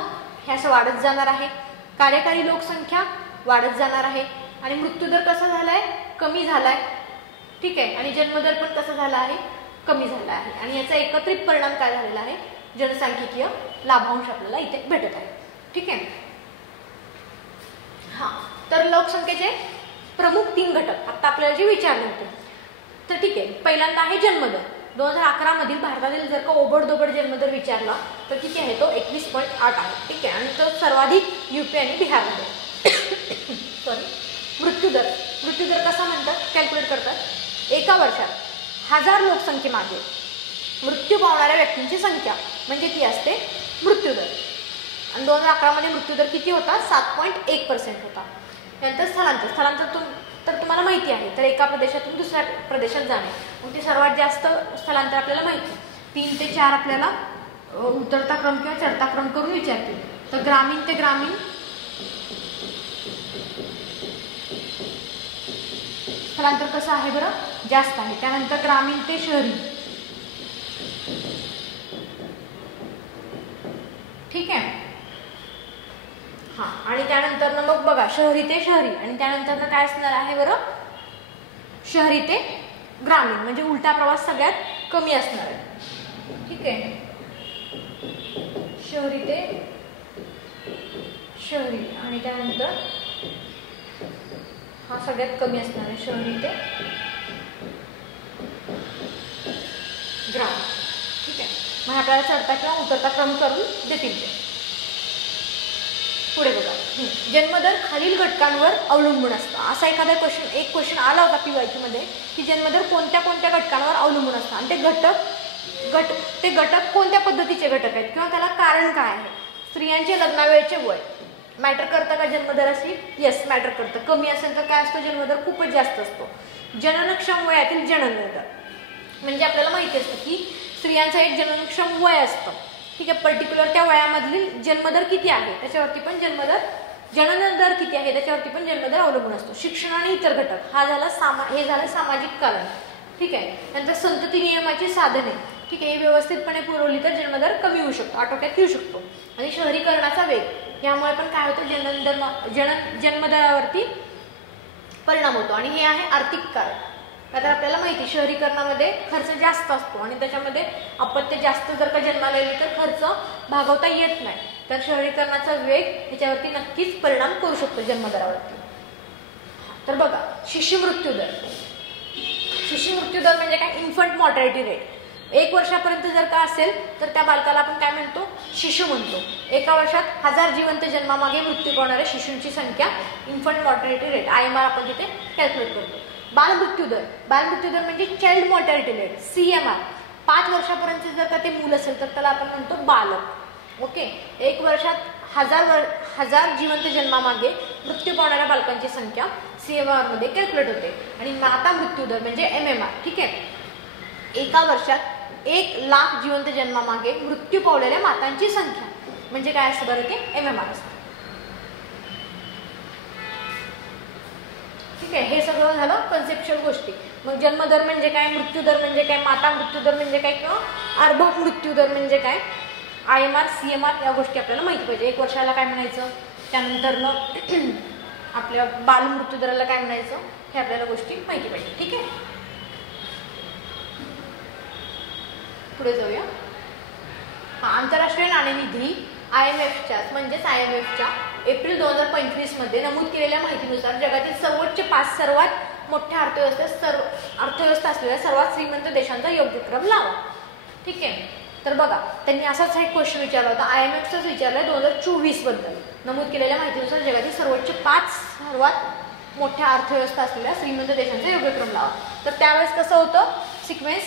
हे असं वाढत जाणार आहे, कार्यकारी लोकसंख्या वाढत जाणार आहे, आणि मृत्यूदर कसा झालाय, कमी झालाय. ठीक आहे. आणि जन्मदर पण कसा झाला आहे, कमी झाला आहे. आणि याचा एकत्रित परिणाम काय झालेला आहे, जनसांख्यिकीय लाभांश आपल्याला इथे भेटत आहे. ठीक आहे. हा, तर लोकसंख्येचे प्रमुख 3 घटक आता आपल्याला जे विचारले होते. तर ठीक आहे, पहिल्यांदा आहे जन्मदर. 2011 मधील भारतातील जर का ओबडधोबड जन्मदर विचारला तर किती आहे, तो 21.8 आहे. ठीक आहे. आणि तो सर्वाधिक यूपी आणि बिहारमध्ये. सॉरी, मृत्यूदर कसा म्हणतात, कॅल्क्युलेट करतात, एका वर्षात 1000 लोकसंख्येमागे मृत्यू पावणाऱ्या व्यक्तींची संख्या म्हणजे ती असते मृत्यूदर. आणि 2011 मध्ये मृत्यूदर किती होता, 7.1% होता. नंतर स्थलांतर तर तुम्हाला माहिती आहे, तर एका प्रदेशातून दुसऱ्या प्रदेशात जाणे, मग ते सर्वात जास्त स्थलांतर आपल्याला माहिती 3 ते 4 आपल्याला उतरता क्रम किंवा चढता क्रम करून विचारतील. तर ग्रामीण ते ग्रामीण स्थलांतर कसं आहे बरं, जास्त आहे. त्यानंतर ग्रामीण ते शहरी. ठीक आहे. हा, आणि त्यानंतर मग बघा, शहरी ते शहरी, आणि त्यानंतर काय असणार आहे बरं, शहरी ते ग्रामीण, म्हणजे उलटा प्रवास सगळ्यात कमी असणार आहे. ठीक आहे. शहरी ते शहरी, आणि त्यानंतर हा सगळ्यात कमी असणार आहे, शहरी ते ग्रामीण. ठीक आहे. मग आपल्याला चढता किंवा उतरता क्रम करून देतील ते. पुढे बघा, जन्मदर खालील घटकांवर अवलंबून असतं. असा एखादा एक क्वेश्चन आला होता PYQ मध्ये की जन्मदर कोणत्या कोणत्या घटकांवर अवलंबून असतं, आणि ते घटक कोणत्या पद्धतीचे घटक आहेत किंवा त्याला कारण काय आहे. स्त्रियांचे लग्नावेळेचे वय मॅटर करतं का जन्मदराशी? येस, मॅटर करतं. कमी असेल तर काय असतो, जन्मदर खूपच जास्त असतो. जननक्षम वयातील जननदर म्हणजे आपल्याला माहिती असतं की स्त्रियांचं एक जननक्षम वय असतं. ठीक आहे. पर्टिक्युलर त्या वयामधील जन्मदर किती आहे त्याच्यावरती पण जनन दर किती आहे त्याच्यावरती पण जन्मदर अवलंबून असतो. शिक्षण आणि इतर घटक हे झालं सामाजिक कारण. ठीक आहे. नंतर संतती नियमाची साधने, ठीक आहे, हे व्यवस्थितपणे पुरवली तर जन्मदर कमी होऊ शकतो, आटोक्यात येऊ शकतो. आणि शहरीकरणाचा वेग यामुळे पण काय होतं, जन्मदरावरती परिणाम होतो. आणि हे आहे आर्थिक कारण. आता आपल्याला माहिती शहरीकरणामध्ये खर्च जास्त असतो आणि त्याच्यामध्ये अपत्य जास्त जर का जन्माला येईल तर खर्च भागवता येत नाही. तर शहरीकरणाचा वेग ह्याच्यावरती नक्कीच परिणाम करू शकतो जन्मदरावरती. तर बघा, शिशुमृत्यू दर म्हणजे काय, इन्फंट मॉर्टॅलिटी रेट. 1 वर्षापर्यंत जर का असेल तर त्या बालकाला आपण काय म्हणतो, शिशु म्हणतो. 1 वर्षात 1000 जिवंत जन्मामागे मृत्यू पावणाऱ्या शिशूंची संख्या, इन्फंट मॉर्टॅलिटी रेट IMR आपण तिथे कॅल्क्युलेट करतो. बालमृत्यूदर म्हणजे चाइल्ड मॉर्टॅलिटी रेट CMR. 5 वर्षापर्यंत जर का ते मूल असेल तर त्याला आपण म्हणतो बालक. ओके. 1 वर्षात 1000 जिवंत जन्मामागे मृत्यू पावणाऱ्या बालकांची संख्या CMR मध्ये कॅल्क्युलेट होते. आणि माता मृत्यूदर म्हणजे MMR. ठीक आहे. 1 वर्षात 1,00,000 जिवंत जन्मामागे मृत्यू पावलेल्या मातांची संख्या म्हणजे काय असतं बरं, ते MMR असतं. ठीक आहे. हे सगळं झालं कन्सेप्च्युअल गोष्टी. मग जन्मदर म्हणजे काय, मृत्यूदर म्हणजे काय, माता मृत्यूदर म्हणजे काय, किंवा अर्भक मृत्यूदर म्हणजे काय, IMR CMR या गोष्टी आपल्याला माहिती पाहिजे. 1 वर्षाला काय म्हणायचं, त्यानंतर आपल्या बालमृत्यूदराला काय म्हणायचं, हे आपल्याला गोष्टी माहिती पाहिजे. ठीक आहे. पुढे जाऊया. आंतरराष्ट्रीय नाणेनिधी IMFच्या म्हणजेच IMFच्या एप्रिल 2025 मध्ये नमूद केलेल्या माहितीनुसार जगातील सर्वोच्च 5 सर्वात मोठ्या अर्थव्यवस्था असलेल्या सर्वात श्रीमंत देशांचा योग्य क्रम लावा. ठीक आहे. तर बघा, त्यांनी असाच एक क्वेश्चन विचारला होता, IMFचाच विचारलाय 2024 बद्दल. नमूद केलेल्या माहितीनुसार जगातील सर्वोच्च 5 सर्वात मोठ्या अर्थव्यवस्था असलेल्या श्रीमंत देशांचा योग्य क्रम लावा. तर त्यावेळेस कसं होतं सिक्वेन्स,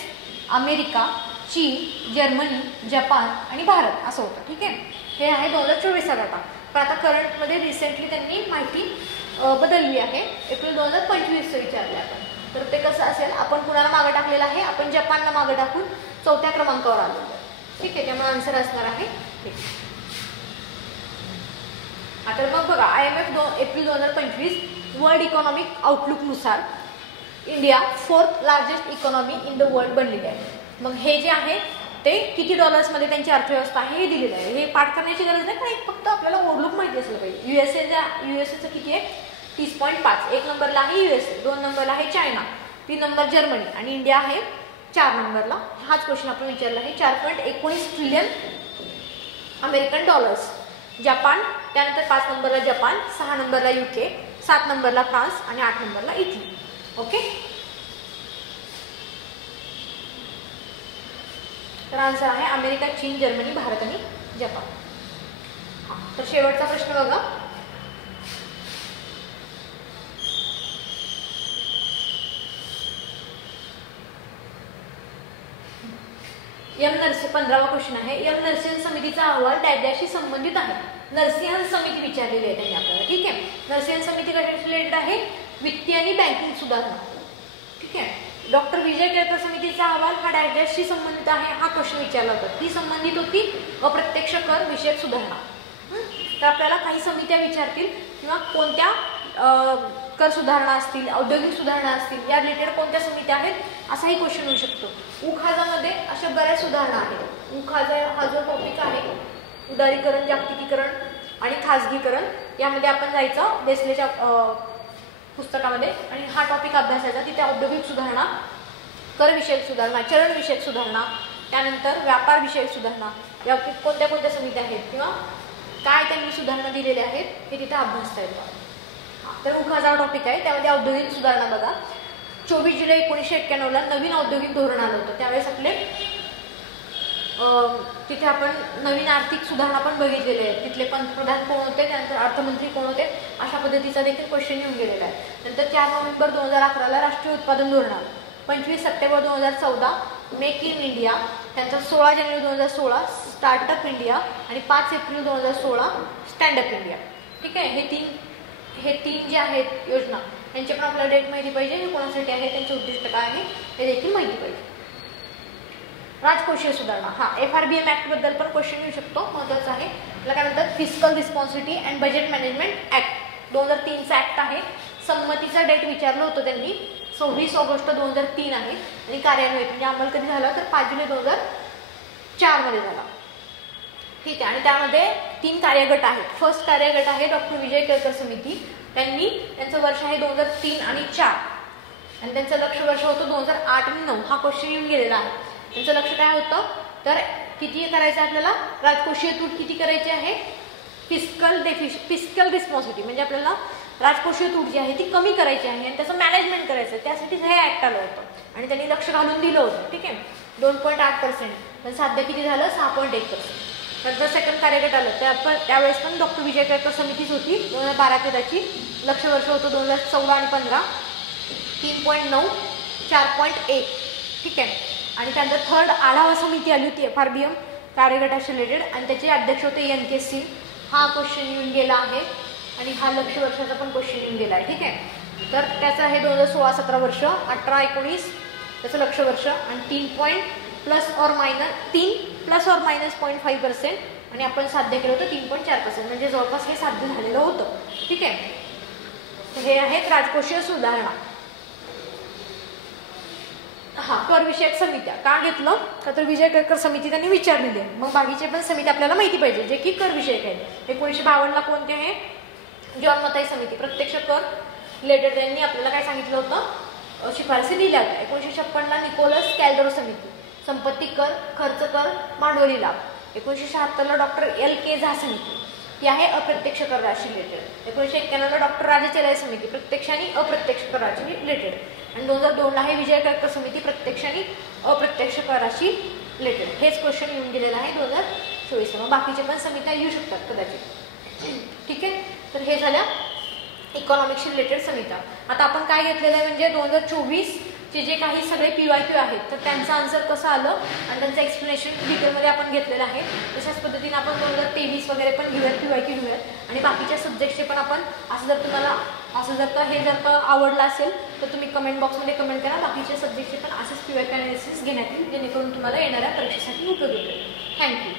अमेरिका, चीन, जर्मनी, जपान आणि भारत असं होतं. ठीक आहे. हे आहे 2024 डाटा. पण आता करंटमध्ये रिसेंटली त्यांनी माहिती बदलली आहे. एप्रिल 2025 विचारले आपण. तर ते कसं असेल, आपण कुणाला मागं टाकलेलं आहे, आपण जपानला मागं टाकून 4थ्या क्रमांकावर आलेलो आहे. ठीक आहे. त्यामुळे आन्सर असणार आहे हे. आता मग बघा, IMF एप्रिल 2025 वर्ल्ड इकॉनॉमिक आउटलुकनुसार India 4th largest economy in the world बनलेली आहे. मग हे जे आहे ते किती डॉलर्समध्ये त्यांची अर्थव्यवस्था आहे हे दिलेलं आहे. हे पाठ करण्याची गरज नाही, पण एक फक्त आपल्याला ओरलुक माहिती असलं पाहिजे. युएसएचं किती आहे, 30.5. 1 नंबरला आहे USA, 2 नंबरला आहे चायना, 3 नंबर जर्मनी आणि इंडिया आहे 4 नंबरला. हाच क्वेश्चन आपण विचारला आहे. 4.19 ट्रिलियन अमेरिकन डॉलर्स. जपान, त्यानंतर 5 नंबरला जपान, 6 नंबरला UK, 7 नंबरला फ्रान्स आणि 8 नंबरला इटली. ओके. तर आन्सर आहे अमेरिका, चीन, जर्मनी, भारत आणि जपान. तर शेवटचा प्रश्न बघा. नरसिंह 15वा क्वेश्चन आहे. नरसिंह समितीचा अहवाल डॅशशी संबंधित आहे. नरसिंह समिती विचारलेली आहे त्यांनी आपल्याला. ठीक आहे. नरसिंह समिती कशाशी रिलेटेड आहे, वित्तीय आणि बँकिंग सुधारणा. ठीक आहे. डॉक्टर विजय केळकर समितीचा अहवाल हा डॅशशी संबंधित आहे, हा क्वेश्चन विचारला होता. ती संबंधित होती अप्रत्यक्ष कर विषयक सुधारणा. तर आपल्याला काही समित्या विचारतील किंवा कोणत्या कर सुधारणा असतील, औद्योगिक सुधारणा असतील, या रिलेटेड कोणत्या समित्या आहेत असाही क्वेश्चन होऊ शकतो. उखाजामध्ये अशा बऱ्याच सुधारणा आहेत. उखाजा हा जो टॉपिक आहे, उदारीकरण, जागतिकीकरण आणि खाजगीकरण, यामध्ये आपण जायचं देसलेच्या पुस्तकामध्ये आणि हा टॉपिक अभ्यासायचा. तिथे औद्योगिक सुधारणा, कर विषयक सुधारणा, चलन विषयक सुधारणा, त्यानंतर व्यापार विषयक सुधारणा, या कोणत्या कोणत्या समित्या आहेत किंवा काय त्यांनी सुधारणा दिलेल्या आहेत हे तिथे अभ्यासता येतं. तर उखाजा टॉपिक आहे, त्यामध्ये औद्योगिक सुधारणा बघा. 24 जुलै 1991ला नवीन औद्योगिक धोरण आलं होतं. त्यावेळेस आपले तिथे आपण नवीन आर्थिक सुधारणा पण बघितलेले आहेत. तिथले पंतप्रधान कोण होते, त्यानंतर अर्थमंत्री कोण होते, अशा पद्धतीचा देखील क्वेश्चन येऊन गेलेला आहे. नंतर 4 नोव्हेंबर 2011ला राष्ट्रीय उत्पादन धोरण आलं. 25 सप्टेंबर 2014 मेक इन इंडिया, त्यानंतर 16 जानेवारी 2016 स्टार्टअप इंडिया आणि 5 एप्रिल 2016 स्टँडअप इंडिया. ठीक आहे. हे तीन जे आहेत योजना, त्यांचे पण आपल्याला डेट माहिती पाहिजे, हे कोणासाठी आहे, त्यांचे उद्दिष्ट काय आहे हे देखील माहिती पाहिजे. राजकोषीय सुधारणा, हा FRBM ऍक्ट बद्दल पण क्वेश्चन येऊ शकतो, महत्त्वाचा आहे. त्याला काय म्हणतात, fiscal responsibility and budget management act 2003चा ऍक्ट आहे. संमतीचा डेट विचारलं होतं त्यांनी, 26 ऑगस्ट 2003 आहे आणि कार्यान्वित म्हणजे अंमल कधी झाला तर 5 जुलै 2004 मध्ये झाला. ठीक आहे. आणि त्यामध्ये 3 कार्यगट आहेत. फर्स्ट कार्यगट आहे डॉक्टर विजय केळकर समिती, त्यांचं वर्ष आहे 2003 आणि 4 आणि त्यांचं लक्ष वर्ष होतं 2008 आणि 9. हा क्वेश्चन येऊन गेलेला आहे. त्यांचं लक्ष काय होतं तर किती करायचं आपल्याला, राजकोषीय तूट किती करायची आहे, फिस्कल रिस्पॉन्सिबिलिटी म्हणजे आपल्याला राजकोषीय तूट जी आहे ती कमी करायची आहे आणि त्याचं मॅनेजमेंट करायचं, त्यासाठी हे ऍक्ट आलं होतं आणि त्यांनी लक्ष घालून दिलं होतं. ठीक आहे. 2.8%, पण साध्य किती झालं 6.1%. नंतर सेकंड कार्यगट आलं त्यावेळेस पण डॉक्टर विजय केळकर समितीच होती. 2012-13 लक्ष वर्ष होतं 2014 आणि 15 3.9 4.1. ठीक आहे. आणि त्यानंतर थर्ड आढावा समिती आली होती FRBM कार्यगटाशी रिलेटेड आणि त्याचे अध्यक्ष होते NK सिंग. हा क्वेश्चन येऊन गेला आहे आणि हा लक्ष वर्षाचा पण क्वेश्चन येऊन गेला आहे. ठीक आहे. तर त्याचं आहे 2016-17 वर्ष, 18-19 त्याचं लक्ष वर्ष आणि 3 प्लस ऑर मायनस 0.5% आणि आपण साध्य केलं होतं 3.4%, म्हणजे जवळपास हे साध्य झालेलं होतं. ठीक आहे. हे आहेत राजकोषीय सुधारणा. कर विषयक समित्या का घेतलं का तर विजय केळकर समिती त्यांनी विचारलेली आहे. मग बाकीचे पण समिती आपल्याला माहिती पाहिजे जे की कर विषयक आहे. 1952 कोणते आहे? जॉन मथाई समिती. प्रत्यक्ष कर रिलेटेड त्यांनी आपल्याला काय सांगितलं होतं, शिफारसी दिल्या होत्या. 1956 निकोलस कॅल्डरो समिती, संपत्ती कर, खर्च कर, भांडवली लाभ. 1976 डॉक्टर LK झा समिती, ती आहे अप्रत्यक्ष कराशी रिलेटेड. 1991 डॉक्टर राजेचेलाय समिती, प्रत्यक्ष आणि अप्रत्यक्ष कराशी रिलेटेड. आणि 2002 आहे विजय केळकर समिती, प्रत्यक्ष आणि अप्रत्यक्ष कराशी रिलेटेड. हेच क्वेश्चन येऊन गेलेलं आहे 2024. मग बाकीचे पण समित्या येऊ शकतात कदाचित. ठीक आहे. तर हे झाल्या इकॉनॉमिक्सशी रिलेटेड समित्या. आता आपण काय घेतलेलं आहे म्हणजे 2024 चे जे काही सगळे PYQ आहेत तर त्यांचं आन्सर कसं आलं आणि त्यांचं एक्सप्लेनेशन डिटेलमध्ये आपण घेतलेलं आहे. तशाच पद्धतीने आपण 2023 वगैरे पण घेऊयात, PYQ घेऊयात आणि बाकीच्या सब्जेक्टचे पण आपण असं जर तुम्हाला हे जर का आवडलं असेल तर तुम्ही कमेंट बॉक्समध्ये कमेंट करा. बाकीच्या सब्जेक्टचे पण असेच PYQ अनालिसिस घेण्यात येईल जेणेकरून तुम्हाला येणाऱ्या परीक्षेसाठी उपयोगी होईल. थँक्यू.